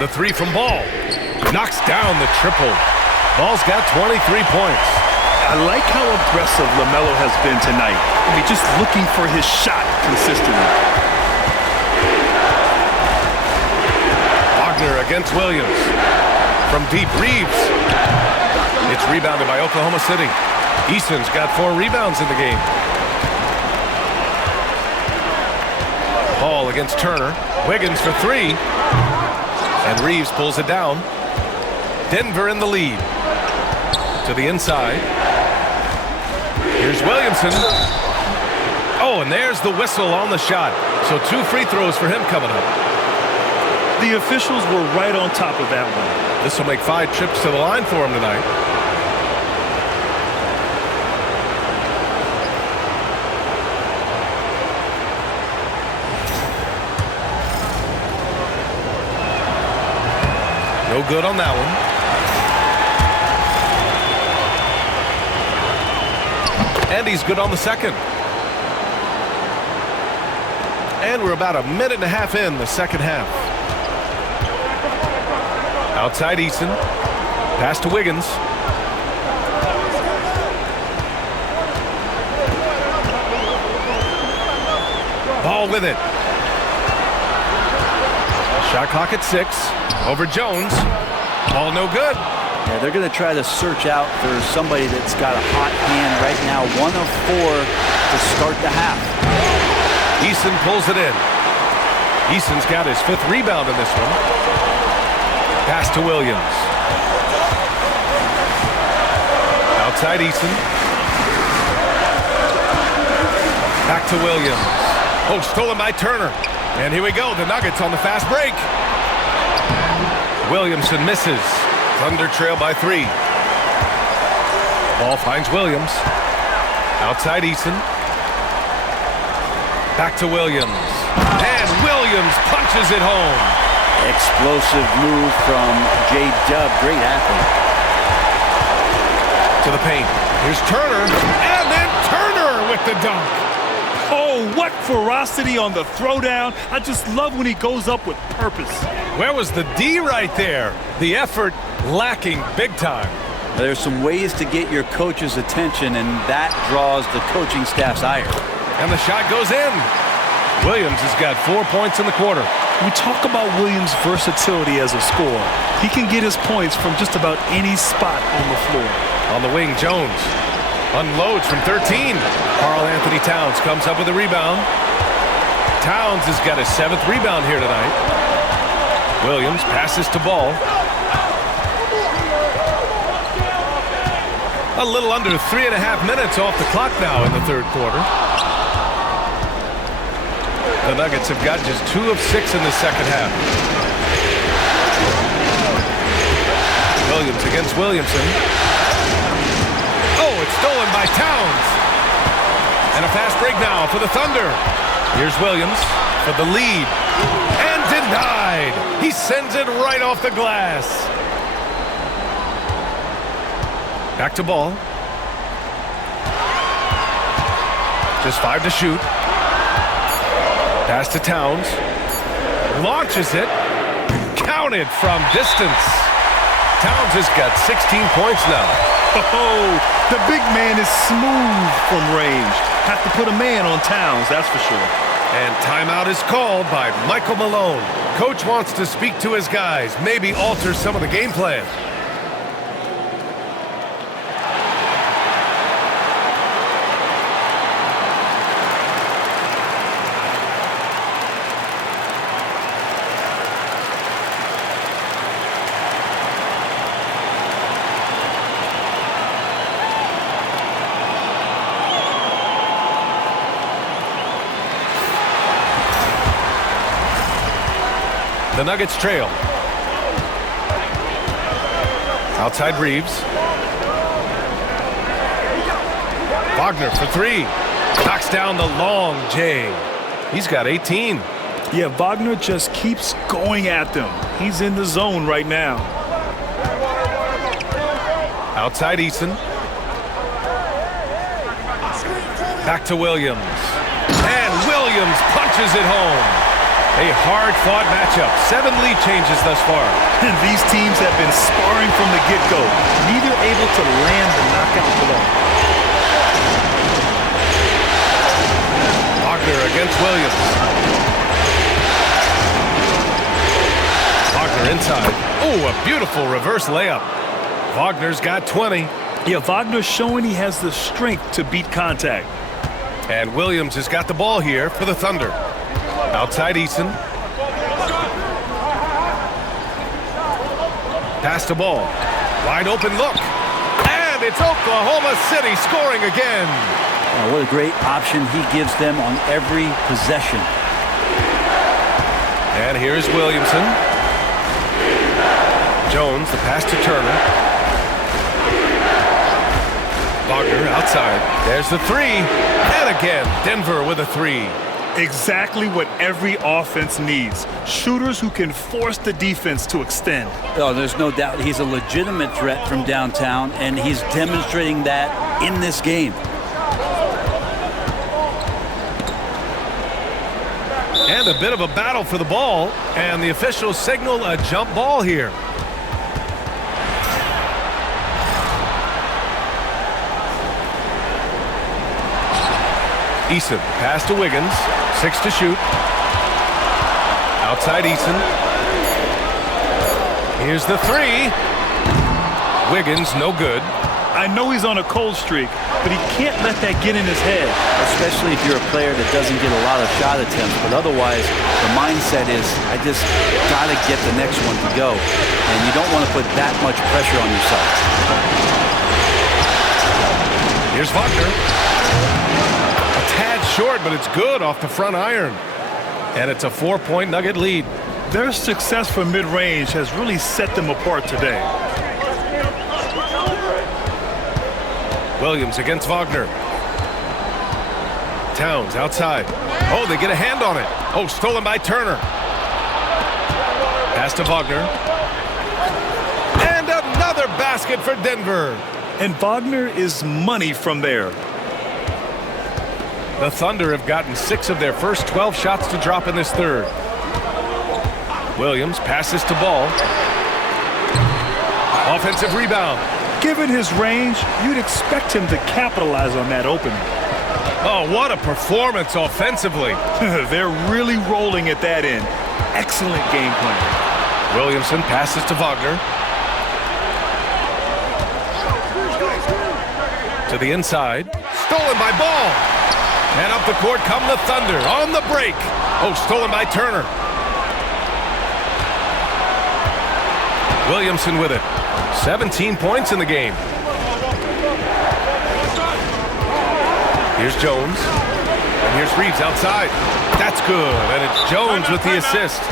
The 3 from Ball. Knocks down the triple. Ball's got 23 points. I like how aggressive LaMelo has been tonight. I mean, just looking for his shot consistently. Wagner against Williams. From deep, Reeves. It's rebounded by Oklahoma City. Eason's got 4 rebounds in the game. Ball against Turner. Wiggins for 3. And Reeves pulls it down. Denver in the lead. To the inside. Here's Williamson. Oh, and there's the whistle on the shot. So 2 free throws for him coming up. The officials were right on top of that one. This will make 5 trips to the line for him tonight. No good on that one. And he's good on the second. And we're about a minute and a half in the second half. Outside Eason. Pass to Wiggins. Ball with it. Shot clock at 6. Over Jones. Ball no good. Yeah, they're going to try to search out for somebody that's got a hot hand right now. 1 of 4 to start the half. Eason pulls it in. Eason's got his 5th rebound in this one. Pass to Williams. Outside Eason. Back to Williams. Oh, stolen by Turner. And here we go. The Nuggets on the fast break. Williamson misses. Thunder trail by 3. Ball finds Williams. Outside Eason. Back to Williams. And Williams punches it home. Explosive move from J-Dub. Great athlete. To the paint. Here's Turner. And then Turner with the dunk. Oh, what ferocity on the throwdown. I just love when he goes up with purpose. Where was the D right there? The effort lacking big time. There's some ways to get your coach's attention, and that draws the coaching staff's ire. And the shot goes in. Williams has got 4 points in the quarter. We talk about Williams' versatility as a scorer. He can get his points from just about any spot on the floor. On the wing, Jones unloads from 13. Karl Anthony Towns comes up with a rebound. Towns has got his 7th rebound here tonight. Williams passes to Ball. A little under 3.5 minutes off the clock now in the third quarter. The Nuggets have got just 2 of 6 in the second half. Williams against Williamson. Oh, it's stolen by Towns. And a fast break now for the Thunder. Here's Williams for the lead. And denied. He sends it right off the glass. Back to Ball. Just 5 to shoot. Pass to Towns. Launches it. Counted from distance. Towns has got 16 points now. Oh, the big man is smooth from range. Have to put a man on Towns, that's for sure. And timeout is called by Michael Malone. Coach wants to speak to his guys, maybe alter some of the game plan. The Nuggets trail. Outside Reeves. Wagner for 3. Knocks down the long J. He's got 18. Yeah, Wagner just keeps going at them. He's in the zone right now. Outside Eason. Back to Williams. And Williams punches it home. A hard-fought matchup. 7 lead changes thus far. And these teams have been sparring from the get-go. Neither able to land the knockout blow. Wagner against Williams. Wagner inside. Oh, a beautiful reverse layup. Wagner's got 20. Yeah, Wagner's showing he has the strength to beat contact. And Williams has got the ball here for the Thunder. Outside Eason. Pass to Ball. Wide open look. And it's Oklahoma City scoring again. What a great option he gives them on every possession. And here's Williamson. Jones, the pass to Turner. Wagner outside. There's the three. And again, Denver with a three. Exactly what every offense needs. Shooters who can force the defense to extend. Oh, there's no doubt he's a legitimate threat from downtown, and he's demonstrating that in this game. And a bit of a battle for the ball, and the officials signal a jump ball here. Eason, pass to Wiggins, 6 to shoot. Outside Eason. Here's the three. Wiggins, no good. I know he's on a cold streak, but he can't let that get in his head. Especially if you're a player that doesn't get a lot of shot attempts, but otherwise the mindset is, I just got to get the next one to go. And you don't want to put that much pressure on yourself. Here's Wagner. A tad short, but it's good off the front iron. And it's a 4-point Nugget lead. Their success from mid-range has really set them apart today. Williams against Wagner. Towns outside. Oh, they get a hand on it. Oh, stolen by Turner. Pass to Wagner. And another basket for Denver. And Wagner is money from there. The Thunder have gotten 6 of their first 12 shots to drop in this third. Williams passes to Ball. Offensive rebound. Given his range, you'd expect him to capitalize on that opening. Oh, what a performance offensively. They're really rolling at that end. Excellent game plan. Williamson passes to Wagner. To the inside. Stolen by Ball. And up the court come the Thunder on the break. Oh, stolen by Turner. Williamson with it. 17 points in the game. Here's Jones. And here's Reeves outside. That's good. And it's Jones with the assist.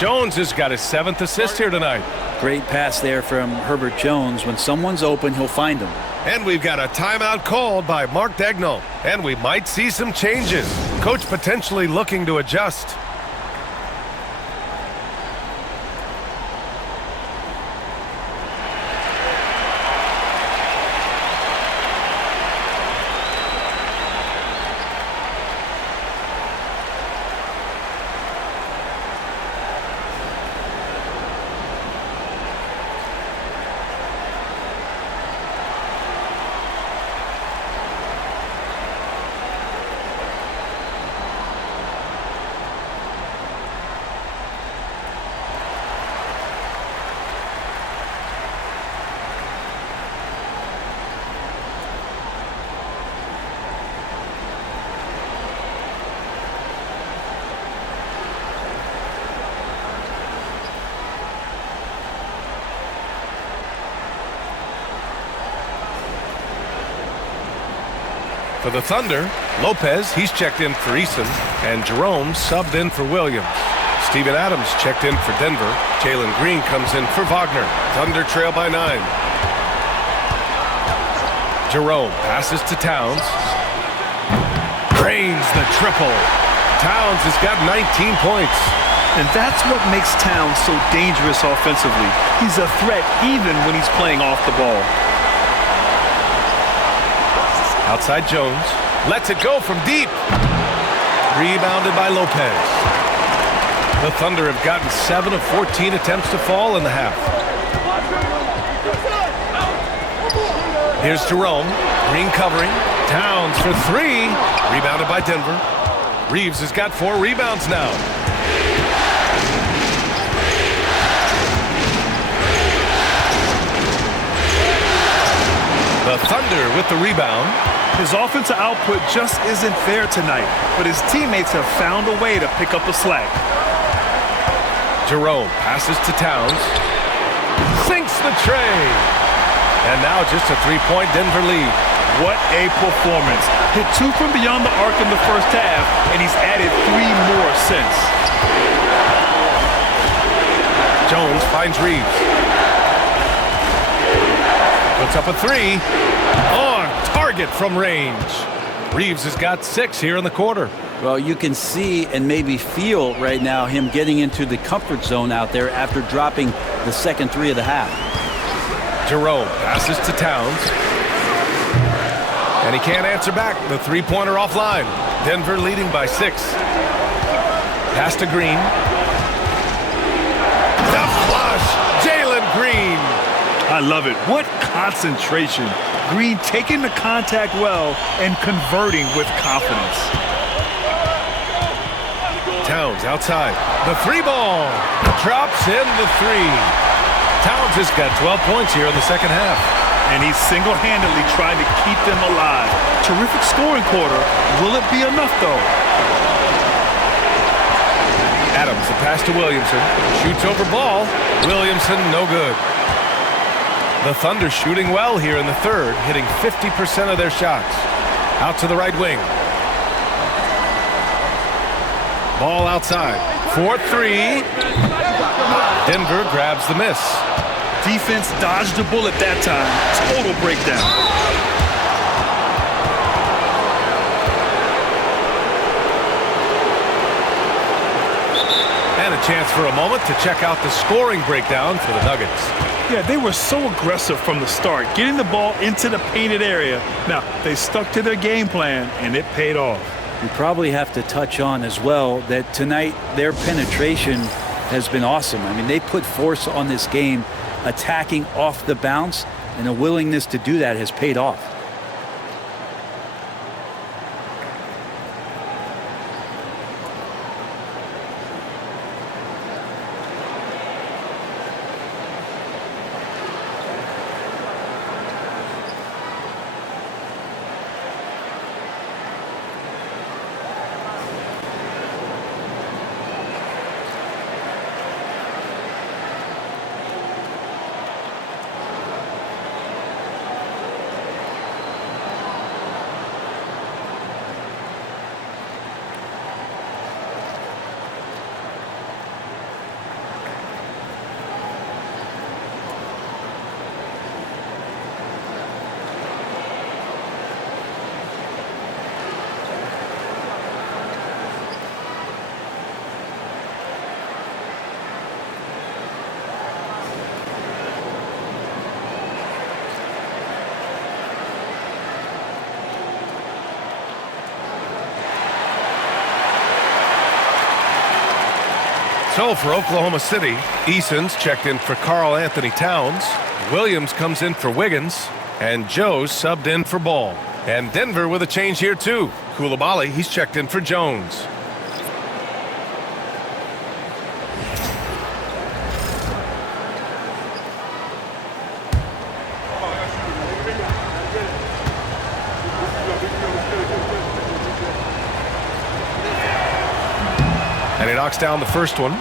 Jones has got his 7th assist here tonight. Great pass there from Herbert Jones. When someone's open, he'll find them. And we've got a timeout called by Mark Daigneault. And we might see some changes. Coach potentially looking to adjust. For the Thunder, Lopez, he's checked in for Eason, and Jerome subbed in for Williams. Steven Adams checked in for Denver. Jalen Green comes in for Wagner. Thunder trail by 9. Jerome passes to Towns. Drains the triple. Towns has got 19 points. And that's what makes Towns so dangerous offensively. He's a threat even when he's playing off the ball. Outside Jones. Lets it go from deep. Rebounded by Lopez. The Thunder have gotten 7 of 14 attempts to fall in the half. Here's Jerome. Green covering. Towns for 3. Rebounded by Denver. Reeves has got 4 rebounds now. The Thunder with the rebound. His offensive output just isn't there tonight, but his teammates have found a way to pick up the slack. Jerome passes to Towns. Sinks the tray. And now just a 3-point Denver lead. What a performance. Hit 2 from beyond the arc in the first half, and he's added 3 more since. Jones finds Reeves. Puts up a three. On target from range. Reeves has got 6 here in the quarter. Well, you can see and maybe feel right now him getting into the comfort zone out there after dropping the second 3 of the half. Jerome passes to Towns. And he can't answer back. The three-pointer offline. Denver leading by 6. Pass to Green. The flush! Jalen Green! I love it. What concentration. Green taking the contact well and converting with confidence. Towns outside. The 3-ball. Drops in the 3. Towns has got 12 points here in the second half. And he's single-handedly trying to keep them alive. Terrific scoring quarter. Will it be enough, though? Adams, the pass to Williamson. Shoots over ball. Williamson, no good. The Thunder shooting well here in the third, hitting 50% of their shots. Out to the right wing. Ball outside. 4-3. Denver grabs the miss. Defense dodged the bullet that time. Total breakdown. And a chance for a moment to check out the scoring breakdown for the Nuggets. Yeah, they were so aggressive from the start, getting the ball into the painted area. Now, they stuck to their game plan, and it paid off. We probably have to touch on as well that tonight their penetration has been awesome. I mean, they put force on this game, attacking off the bounce, and a willingness to do that has paid off. So for Oklahoma City, Eason's checked in for Karl Anthony Towns. Williams comes in for Wiggins. And Joe's subbed in for Ball. And Denver with a change here too. Koulibaly, he's checked in for Jones. And he knocks down the first one.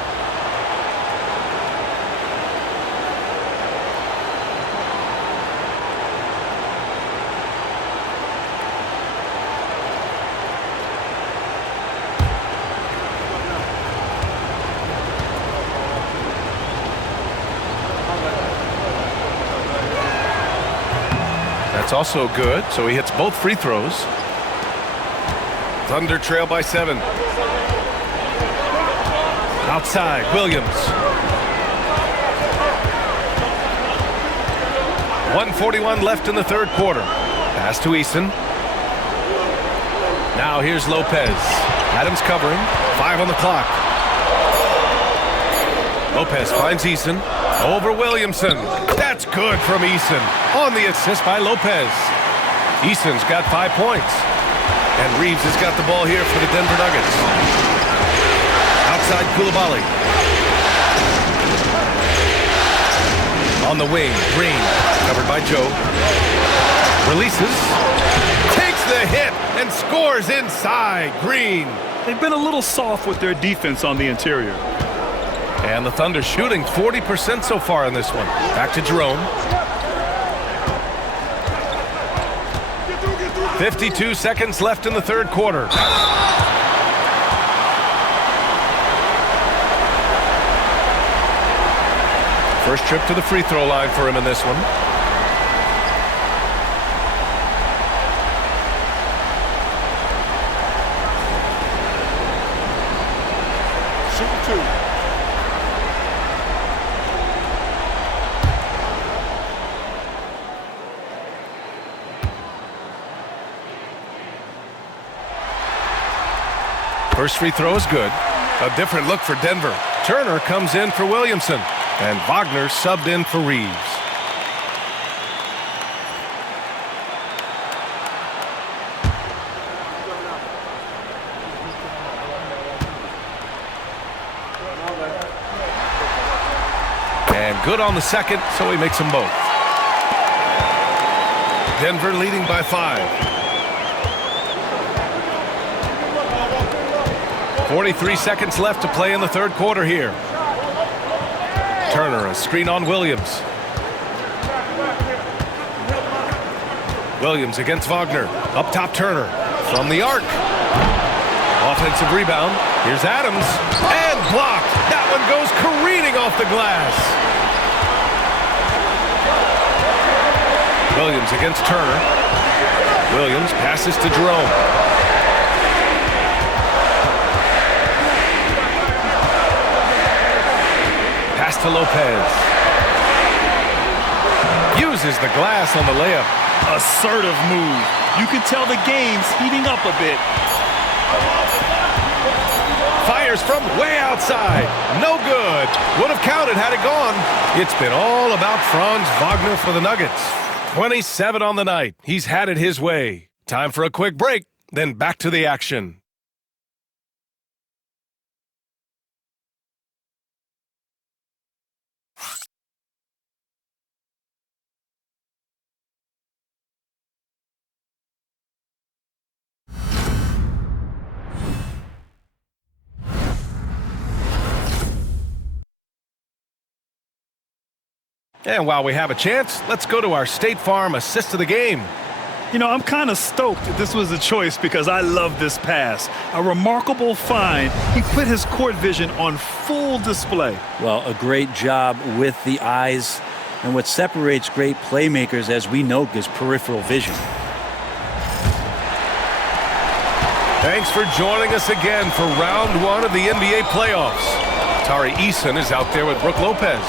That's also good, so he hits both free throws. Thunder trail by 7. Outside, Williams. 1:41 left in the third quarter. Pass to Eason. Now here's Lopez. Adams covering. 5 on the clock. Lopez finds Eason. Over Williamson. That's good from Eason. On the assist by Lopez. Eason's got 5 points. And Reeves has got the ball here for the Denver Nuggets. Outside Koulibaly. On the wing, Green, covered by Joe. Releases. Takes the hit and scores inside. Green. They've been a little soft with their defense on the interior. And the Thunder shooting 40% so far in this one. Back to Jerome. 52 seconds left in the third quarter. First trip to the free throw line for him in this one. First free throw is good. A different look for Denver. Turner comes in for Williamson, and Wagner subbed in for Reeves. And good on the second, so he makes them both. Denver leading by 5. 43 seconds left to play in the third quarter here. Turner, a screen on Williams. Williams against Wagner. Up top, Turner. From the arc. Offensive rebound. Here's Adams. And blocked. That one goes careening off the glass. Williams against Turner. Williams passes to Jerome. Pass to Lopez. Uses the glass on the layup. Assertive move. You can tell the game's heating up a bit. Fires from way outside. No good. Would have counted had it gone. It's been all about Franz Wagner for the Nuggets. 27 on the night. He's had it his way. Time for a quick break, then back to the action. And while we have a chance, let's go to our State Farm assist of the game. You know, I'm kind of stoked that this was a choice because I love this pass. A remarkable find. He put his court vision on full display. Well, a great job with the eyes. And what separates great playmakers, as we know, is peripheral vision. Thanks for joining us again for round 1 of the NBA playoffs. Tari Eason is out there with Brook Lopez.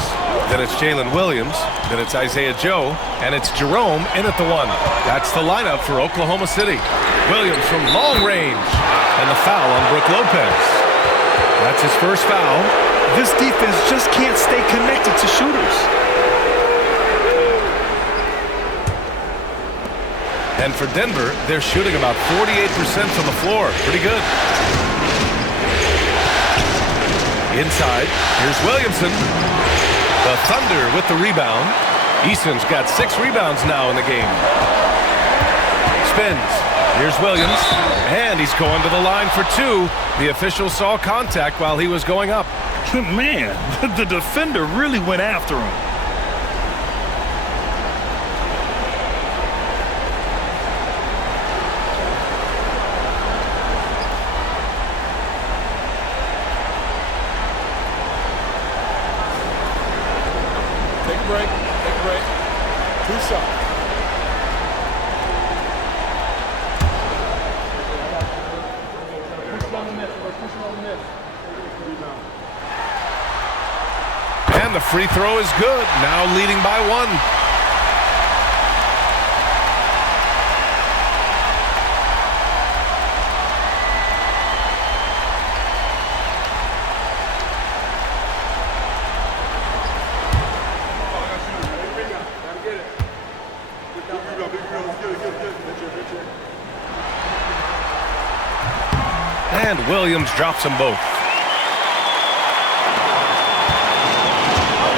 Then it's Jalen Williams. Then it's Isaiah Joe. And it's Jerome in at the 1. That's the lineup for Oklahoma City. Williams from long range. And the foul on Brook Lopez. That's his first foul. This defense just can't stay connected to shooters. And for Denver, they're shooting about 48% from the floor. Pretty good. Inside, here's Williamson. The Thunder with the rebound. Eason's got 6 rebounds now in the game. Spins. Here's Williams. And he's going to the line for 2. The official saw contact while he was going up. Man, the defender really went after him. Take a break. 2 shots. And the free throw is good. Now leading by 1. And Williams drops them both.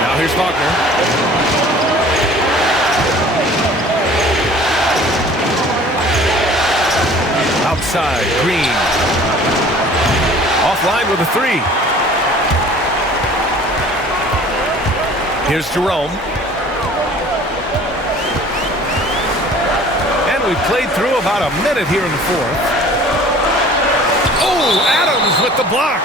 Now here's Wagner. Outside, Green. Offline with a 3. Here's Jerome. And we played through about a minute here in the 4th. Oh, Adams with the block.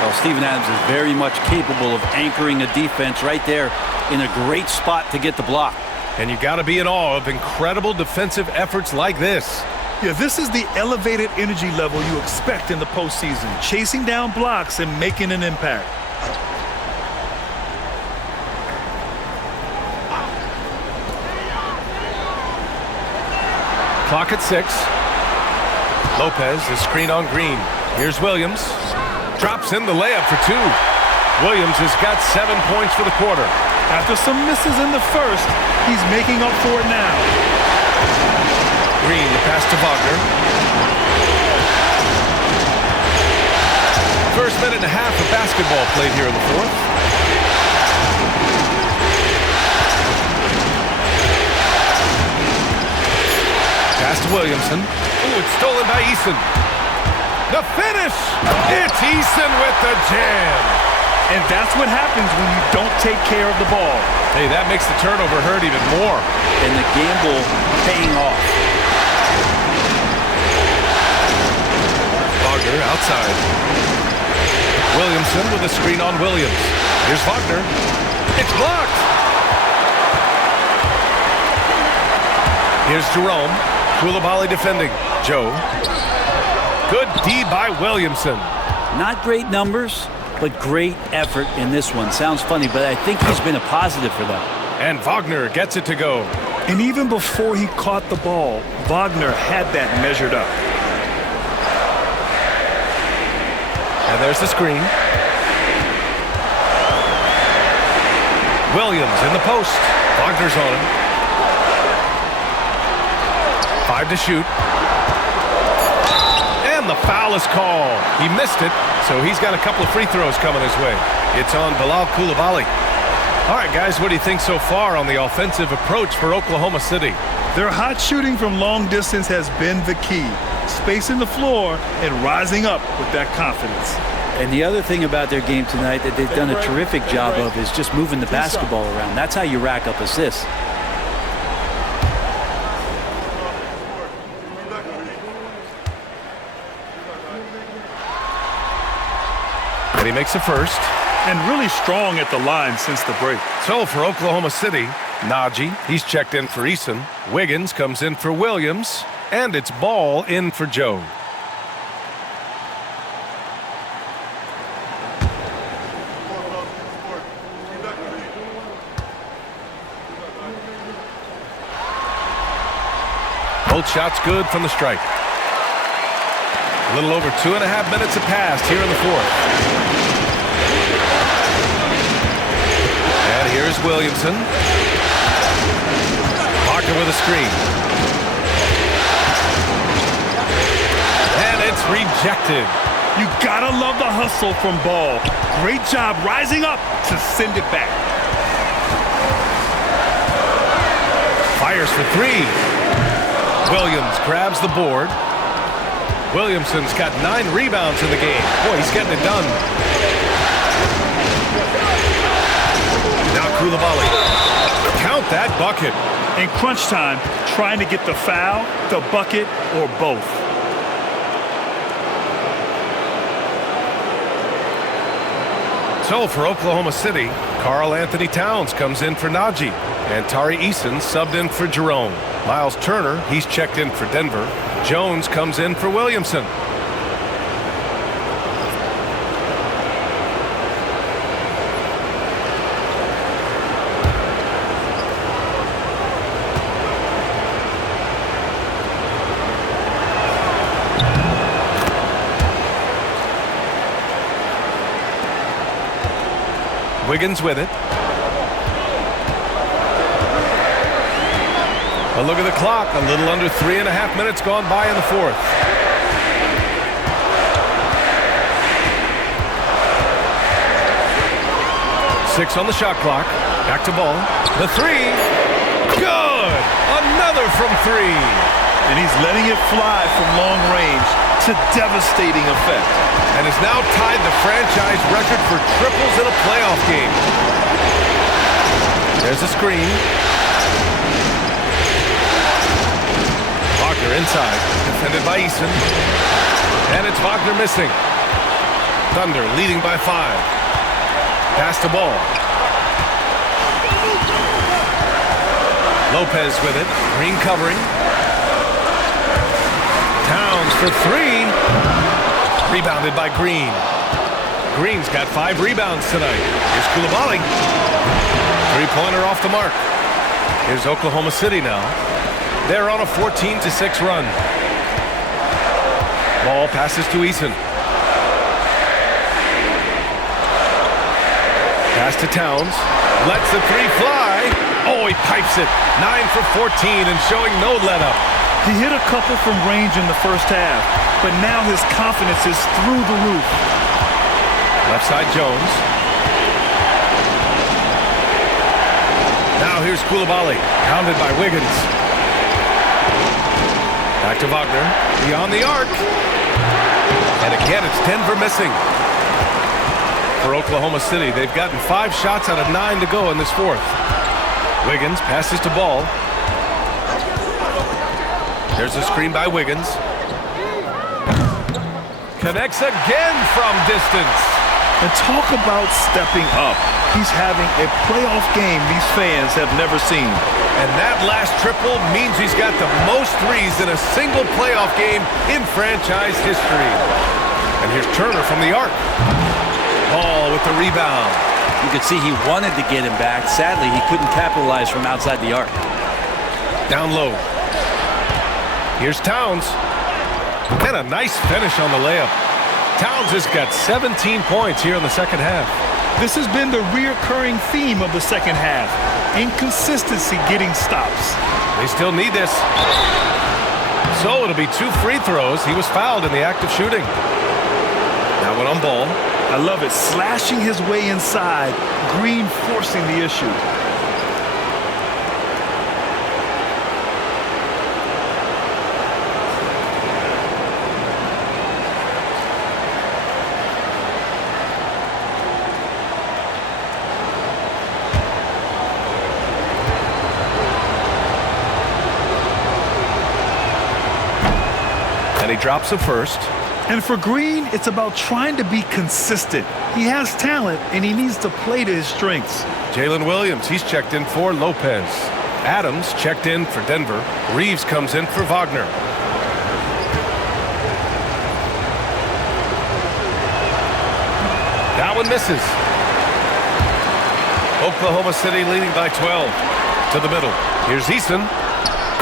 Well, Steven Adams is very much capable of anchoring a defense right there in a great spot to get the block. And you got to be in awe of incredible defensive efforts like this. Yeah, this is the elevated energy level you expect in the postseason. Chasing down blocks and making an impact. Clock at 6. Lopez, the screen on Green. Here's Williams. Drops in the layup for 2. Williams has got 7 points for the quarter. After some misses in the first, he's making up for it now. Green, the pass to Wagner. First minute and a half of basketball played here in the fourth. Pass to Williamson. Ooh, it's stolen by Eason. The finish! It's Eason with the jam. And that's what happens when you don't take care of the ball. Hey, that makes the turnover hurt even more. And the gamble paying off. Wagner outside. Williamson with a screen on Williams. Here's Wagner. It's blocked. Here's Jerome. Koulibaly defending. Joe. Good D by Williamson. Not great numbers, but great effort in this one. Sounds funny, but I think he's been a positive for them. And Wagner gets it to go. And even before he caught the ball, Wagner had that measured up. And there's the screen. Williams in the post. Wagner's on him. 5 to shoot. And the foul is called. He missed it, so he's got a couple of free throws coming his way. It's on Bilal Koulibaly. All right, guys, what do you think so far on the offensive approach for Oklahoma City? Their hot shooting from long distance has been the key. Spacing the floor and rising up with that confidence. And the other thing about their game tonight that they've done a terrific job of is just moving the basketball around. That's how you rack up assists. And he makes the first. And really strong at the line since the break. So for Oklahoma City, Najee, he's checked in for Eason. Wiggins comes in for Williams. And it's Ball in for Joe. Both shots good from the strike. A little over 2.5 minutes have passed here in the fourth. And here's Williamson. Parker with a screen. And it's rejected. You gotta love the hustle from Ball. Great job rising up to send it back. Fires for 3. Williams grabs the board. Williamson's got 9 rebounds in the game. Boy, he's getting it done. Now Koulibaly. Count that bucket. In crunch time, trying to get the foul, the bucket, or both. So for Oklahoma City, Karl Anthony Towns comes in for Najee. And Tari Eason subbed in for Jerome. Miles Turner, he's checked in for Denver. Jones comes in for Williamson. Wiggins with it. A look at the clock. A little under 3.5 minutes gone by in the fourth. Six on the shot clock. Back to Ball. The 3. Good! Another from 3. And he's letting it fly from long range to devastating effect. And has now tied the franchise record for triples in a playoff game. There's a screen. Wagner inside, defended by Eason. And it's Wagner missing. Thunder leading by 5. Pass to Ball. Lopez with it. Green covering. Towns for 3. Rebounded by Green. Green's got 5 rebounds tonight. Here's Koulibaly. 3-pointer off the mark. Here's Oklahoma City now. They're on a 14-6 run. Ball passes to Eason. Pass to Towns. Lets the three fly. Oh, he pipes it. 9 for 14 and showing no let-up. He hit a couple from range in the first half, but now his confidence is through the roof. Left side Jones. Now here's Koulibaly, pounded by Wiggins. Back to Wagner, beyond the arc. And again, it's Denver missing. For Oklahoma City, they've gotten 5 shots out of 9 to go in this fourth. Wiggins passes to Ball. There's a screen by Wiggins. Connects again from distance. And talk about stepping up. He's having a playoff game these fans have never seen. And that last triple means he's got the most threes in a single playoff game in franchise history. And here's Turner from the arc. Ball with the rebound. You could see he wanted to get him back. Sadly, he couldn't capitalize from outside the arc. Down low. Here's Towns. And a nice finish on the layup. Towns has got 17 points here in the second half. This has been the reoccurring theme of the second half. Inconsistency getting stops. They still need this. So it'll be 2 free throws. He was fouled in the act of shooting. Now one on Ball. I love it. Slashing his way inside. Green forcing the issue. And he drops the first. And for Green, it's about trying to be consistent. He has talent, and he needs to play to his strengths. Jalen Williams, he's checked in for Lopez. Adams checked in for Denver. Reeves comes in for Wagner. That one misses. Oklahoma City leading by 12. To the middle. Here's Eason.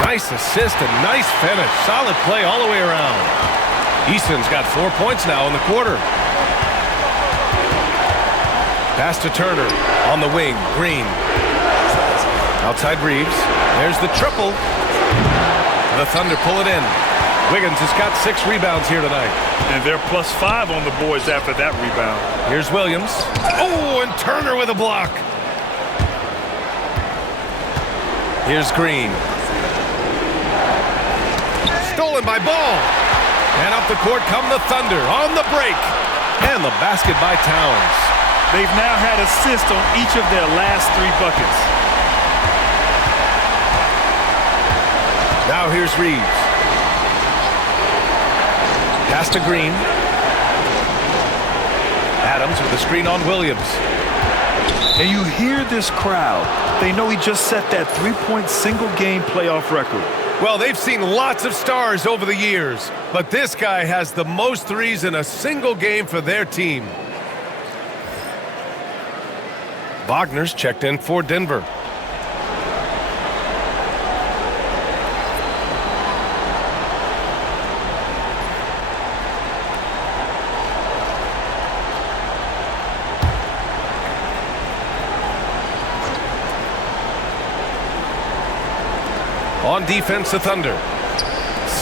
Nice assist and nice finish. Solid play all the way around. Eason's got 4 points now in the quarter. Pass to Turner on the wing. Green. Outside Reeves. There's the triple. The Thunder pull it in. Wiggins has got 6 rebounds here tonight. And they're +5 on the boards after that rebound. Here's Williams. Oh, and Turner with a block. Here's Green. Stolen by Ball. And up the court come the Thunder on the break. And the basket by Towns. They've now had assists on each of their last 3 buckets. Now here's Reeves. Pass to Green. Adams with the screen on Williams. And you hear this crowd. They know he just set that 3-point single-game playoff record. Well, they've seen lots of stars over the years, but this guy has the most threes in a single game for their team. Wagner's checked in for Denver. On defense, the Thunder.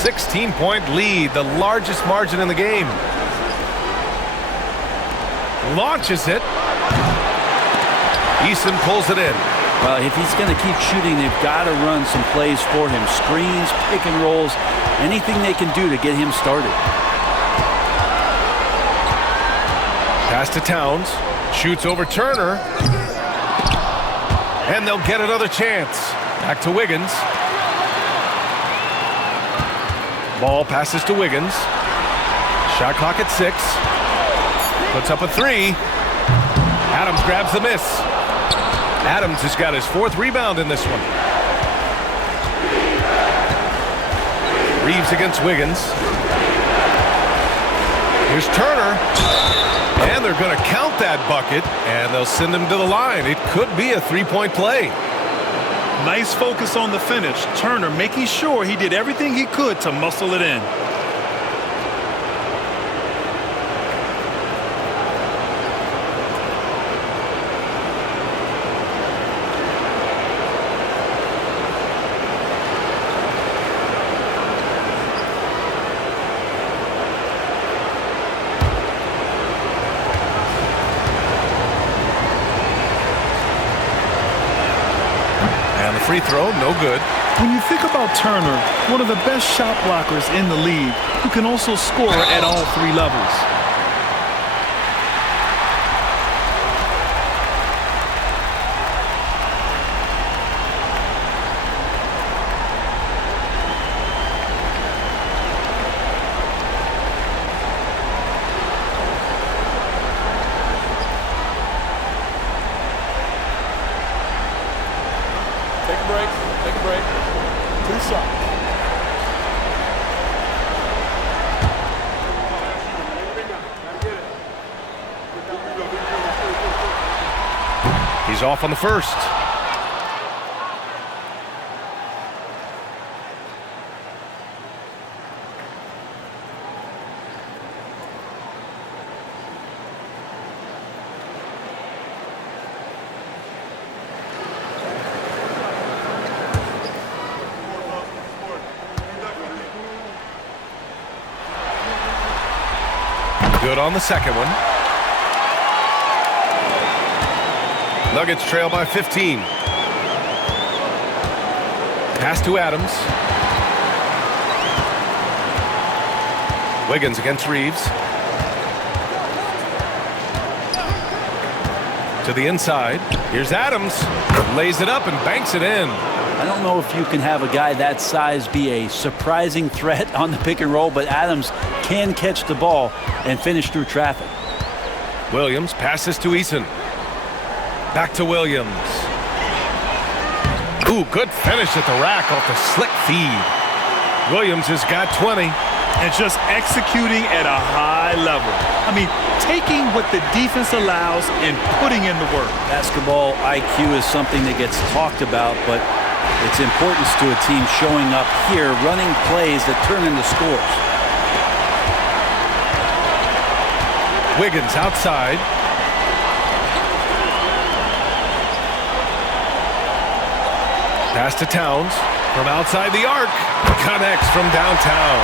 16-point lead, the largest margin in the game. Launches it. Eason pulls it in. Well, if he's going to keep shooting, they've got to run some plays for him. Screens, pick and rolls, anything they can do to get him started. Pass to Towns. Shoots over Turner. And they'll get another chance. Back to Wiggins. Ball passes to Wiggins. Shot clock at 6. Puts up a 3. Adams grabs the miss. Adams has got his 4th rebound in this one. Reeves against Wiggins. Here's Turner. And they're going to count that bucket, and they'll send him to the line. It could be a 3-point play. Nice focus on the finish. Turner making sure he did everything he could to muscle it in. And the free throw, no good. When you think about Turner, one of the best shot blockers in the league, who can also score at all three levels. Take a break. 2 shots. He's off on the first. Good on the second one. Nuggets trail by 15. Pass to Adams. Wiggins against Reeves. To the inside. Here's Adams. Lays it up and banks it in. I don't know if you can have a guy that size be a surprising threat on the pick and roll, but Adams can catch the ball and finish through traffic. Williams passes to Eason. Back to Williams. Ooh, good finish at the rack off the slick feed. Williams has got 20. And just executing at a high level. I mean, taking what the defense allows and putting in the work. Basketball IQ is something that gets talked about, but its importance to a team showing up here, running plays that turn into scores. Wiggins outside. Pass to Towns from outside the arc. Connects from downtown.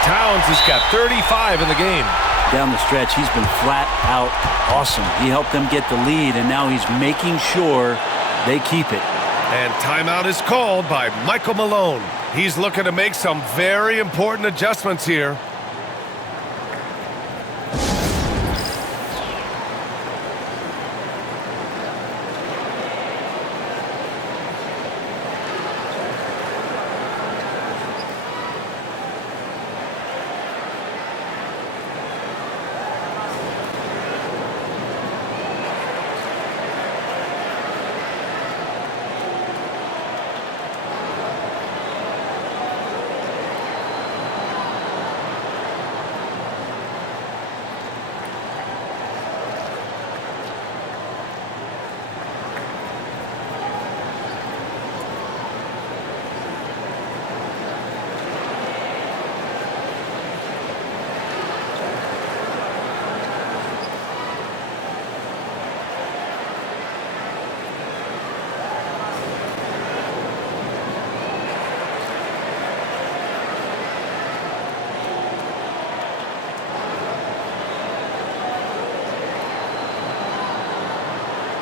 Towns has got 35 in the game. Down the stretch, he's been flat out awesome. He helped them get the lead, and now he's making sure they keep it. And timeout is called by Michael Malone. He's looking to make some very important adjustments here.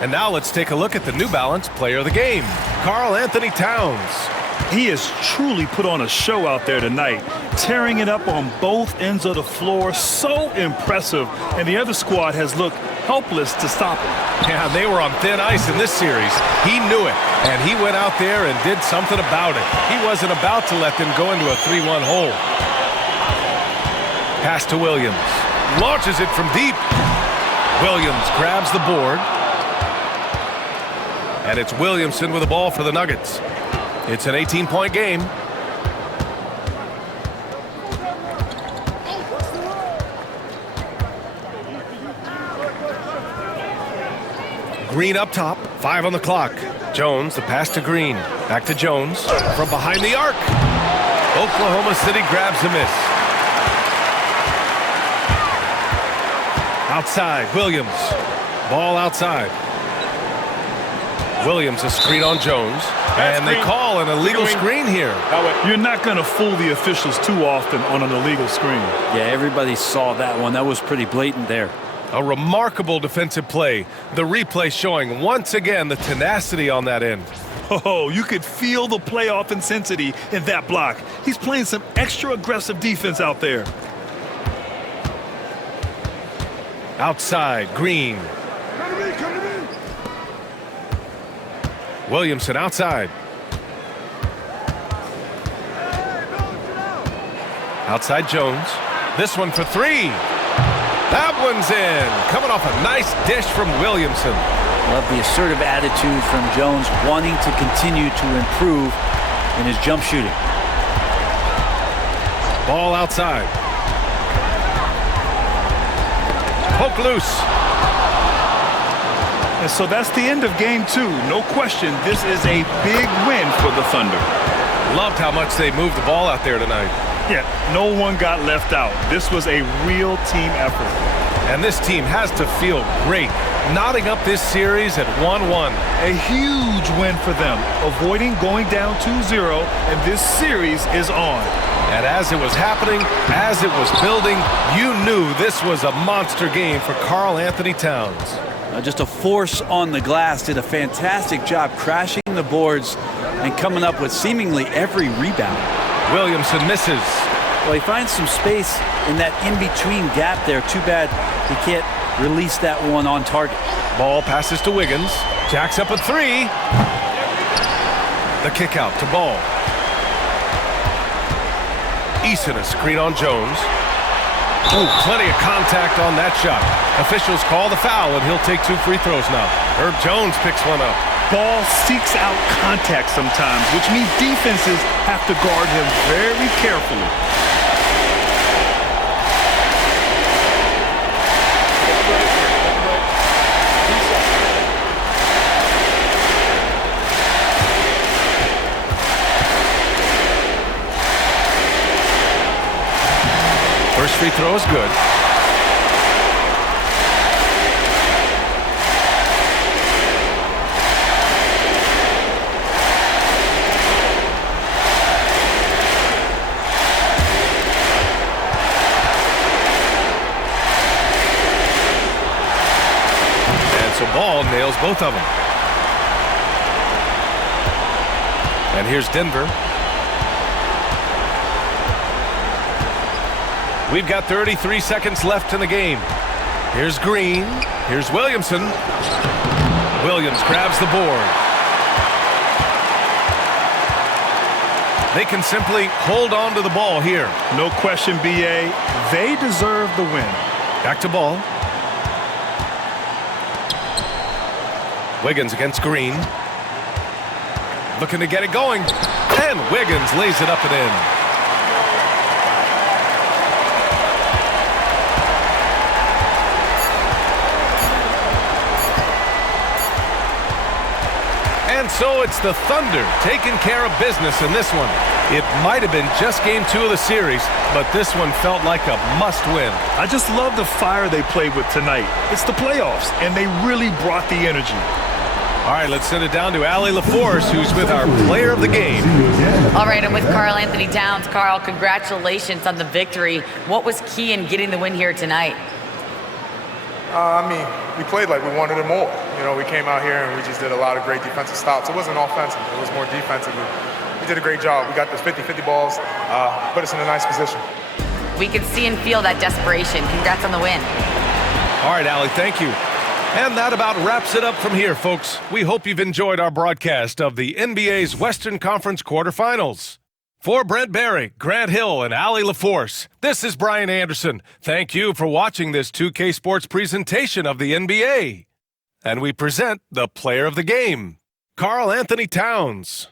And now let's take a look at the New Balance player of the game, Karl Anthony Towns. He has truly put on a show out there tonight, tearing it up on both ends of the floor. So impressive, and the other squad has looked helpless to stop him. Yeah, they were on thin ice in this series. He knew it, and he went out there and did something about it. He wasn't about to let them go into a 3-1 hole. Pass to Williams. Launches it from deep. Williams grabs the board. And it's Williamson with the ball for the Nuggets. It's an 18-point game. Green up top, 5 on the clock. Jones, the pass to Green. Back to Jones from behind the arc. Oklahoma City grabs a miss. Outside, Williams. Ball outside. Williams a screen on Jones, and they call an illegal screen here. You're not going to fool the officials too often on an illegal screen. Yeah, everybody saw that one. That was pretty blatant there. A remarkable defensive play. The replay showing once again the tenacity on that end. Oh, you could feel the playoff intensity in that block. He's playing some extra aggressive defense out there. Outside, Green. Williamson outside. Outside Jones. This one for three. That one's in. Coming off a nice dish from Williamson. Love the assertive attitude from Jones, wanting to continue to improve in his jump shooting. Ball outside. Poke loose. And so that's the end of game 2. No question, this is a big win for the Thunder. Loved how much they moved the ball out there tonight. Yeah, no one got left out. This was a real team effort. And this team has to feel great, knotting up this series at 1-1. A huge win for them, avoiding going down 2-0, and this series is on. And as it was happening, as it was building, you knew this was a monster game for Karl Anthony Towns. Just a force on the glass, did a fantastic job crashing the boards and coming up with seemingly every rebound. Williamson misses. Well, he finds some space in that in-between gap there. Too bad he can't release that one on target. Ball passes to Wiggins. Jacks up a three. The kick out to Ball. Eason a screen on Jones. Ooh, plenty of contact on that shot. Officials call the foul, and he'll take 2 free throws now. Herb Jones picks one up. Ball seeks out contact sometimes, which means defenses have to guard him very carefully. First free throw is good. And so Ball nails both of them. And here's Denver. We've got 33 seconds left in the game. Here's Green. Here's Williamson. Williams grabs the board. They can simply hold on to the ball here. No question, BA. They deserve the win. Back to Ball. Wiggins against Green. Looking to get it going. And Wiggins lays it up and in. And so it's the Thunder taking care of business in this one. It might have been just game 2 of the series, but this one felt like a must-win. I just love the fire they played with tonight. It's the playoffs, and they really brought the energy. All right, let's send it down to Allie LaForce, who's with our player of the game. All right, I'm with Karl Anthony Towns. Karl, congratulations on the victory. What was key in getting the win here tonight? We played like we wanted it more. You know, we came out here and we just did a lot of great defensive stops. It wasn't offensive. It was more defensive. We did a great job. We got those 50-50 balls, put us in a nice position. We could see and feel that desperation. Congrats on the win. All right, Allie, thank you. And that about wraps it up from here, folks. We hope you've enjoyed our broadcast of the NBA's Western Conference quarterfinals. For Brent Barry, Grant Hill, and Allie LaForce, this is Brian Anderson. Thank you for watching this 2K Sports presentation of the NBA. And we present the player of the game, Karl Anthony Towns.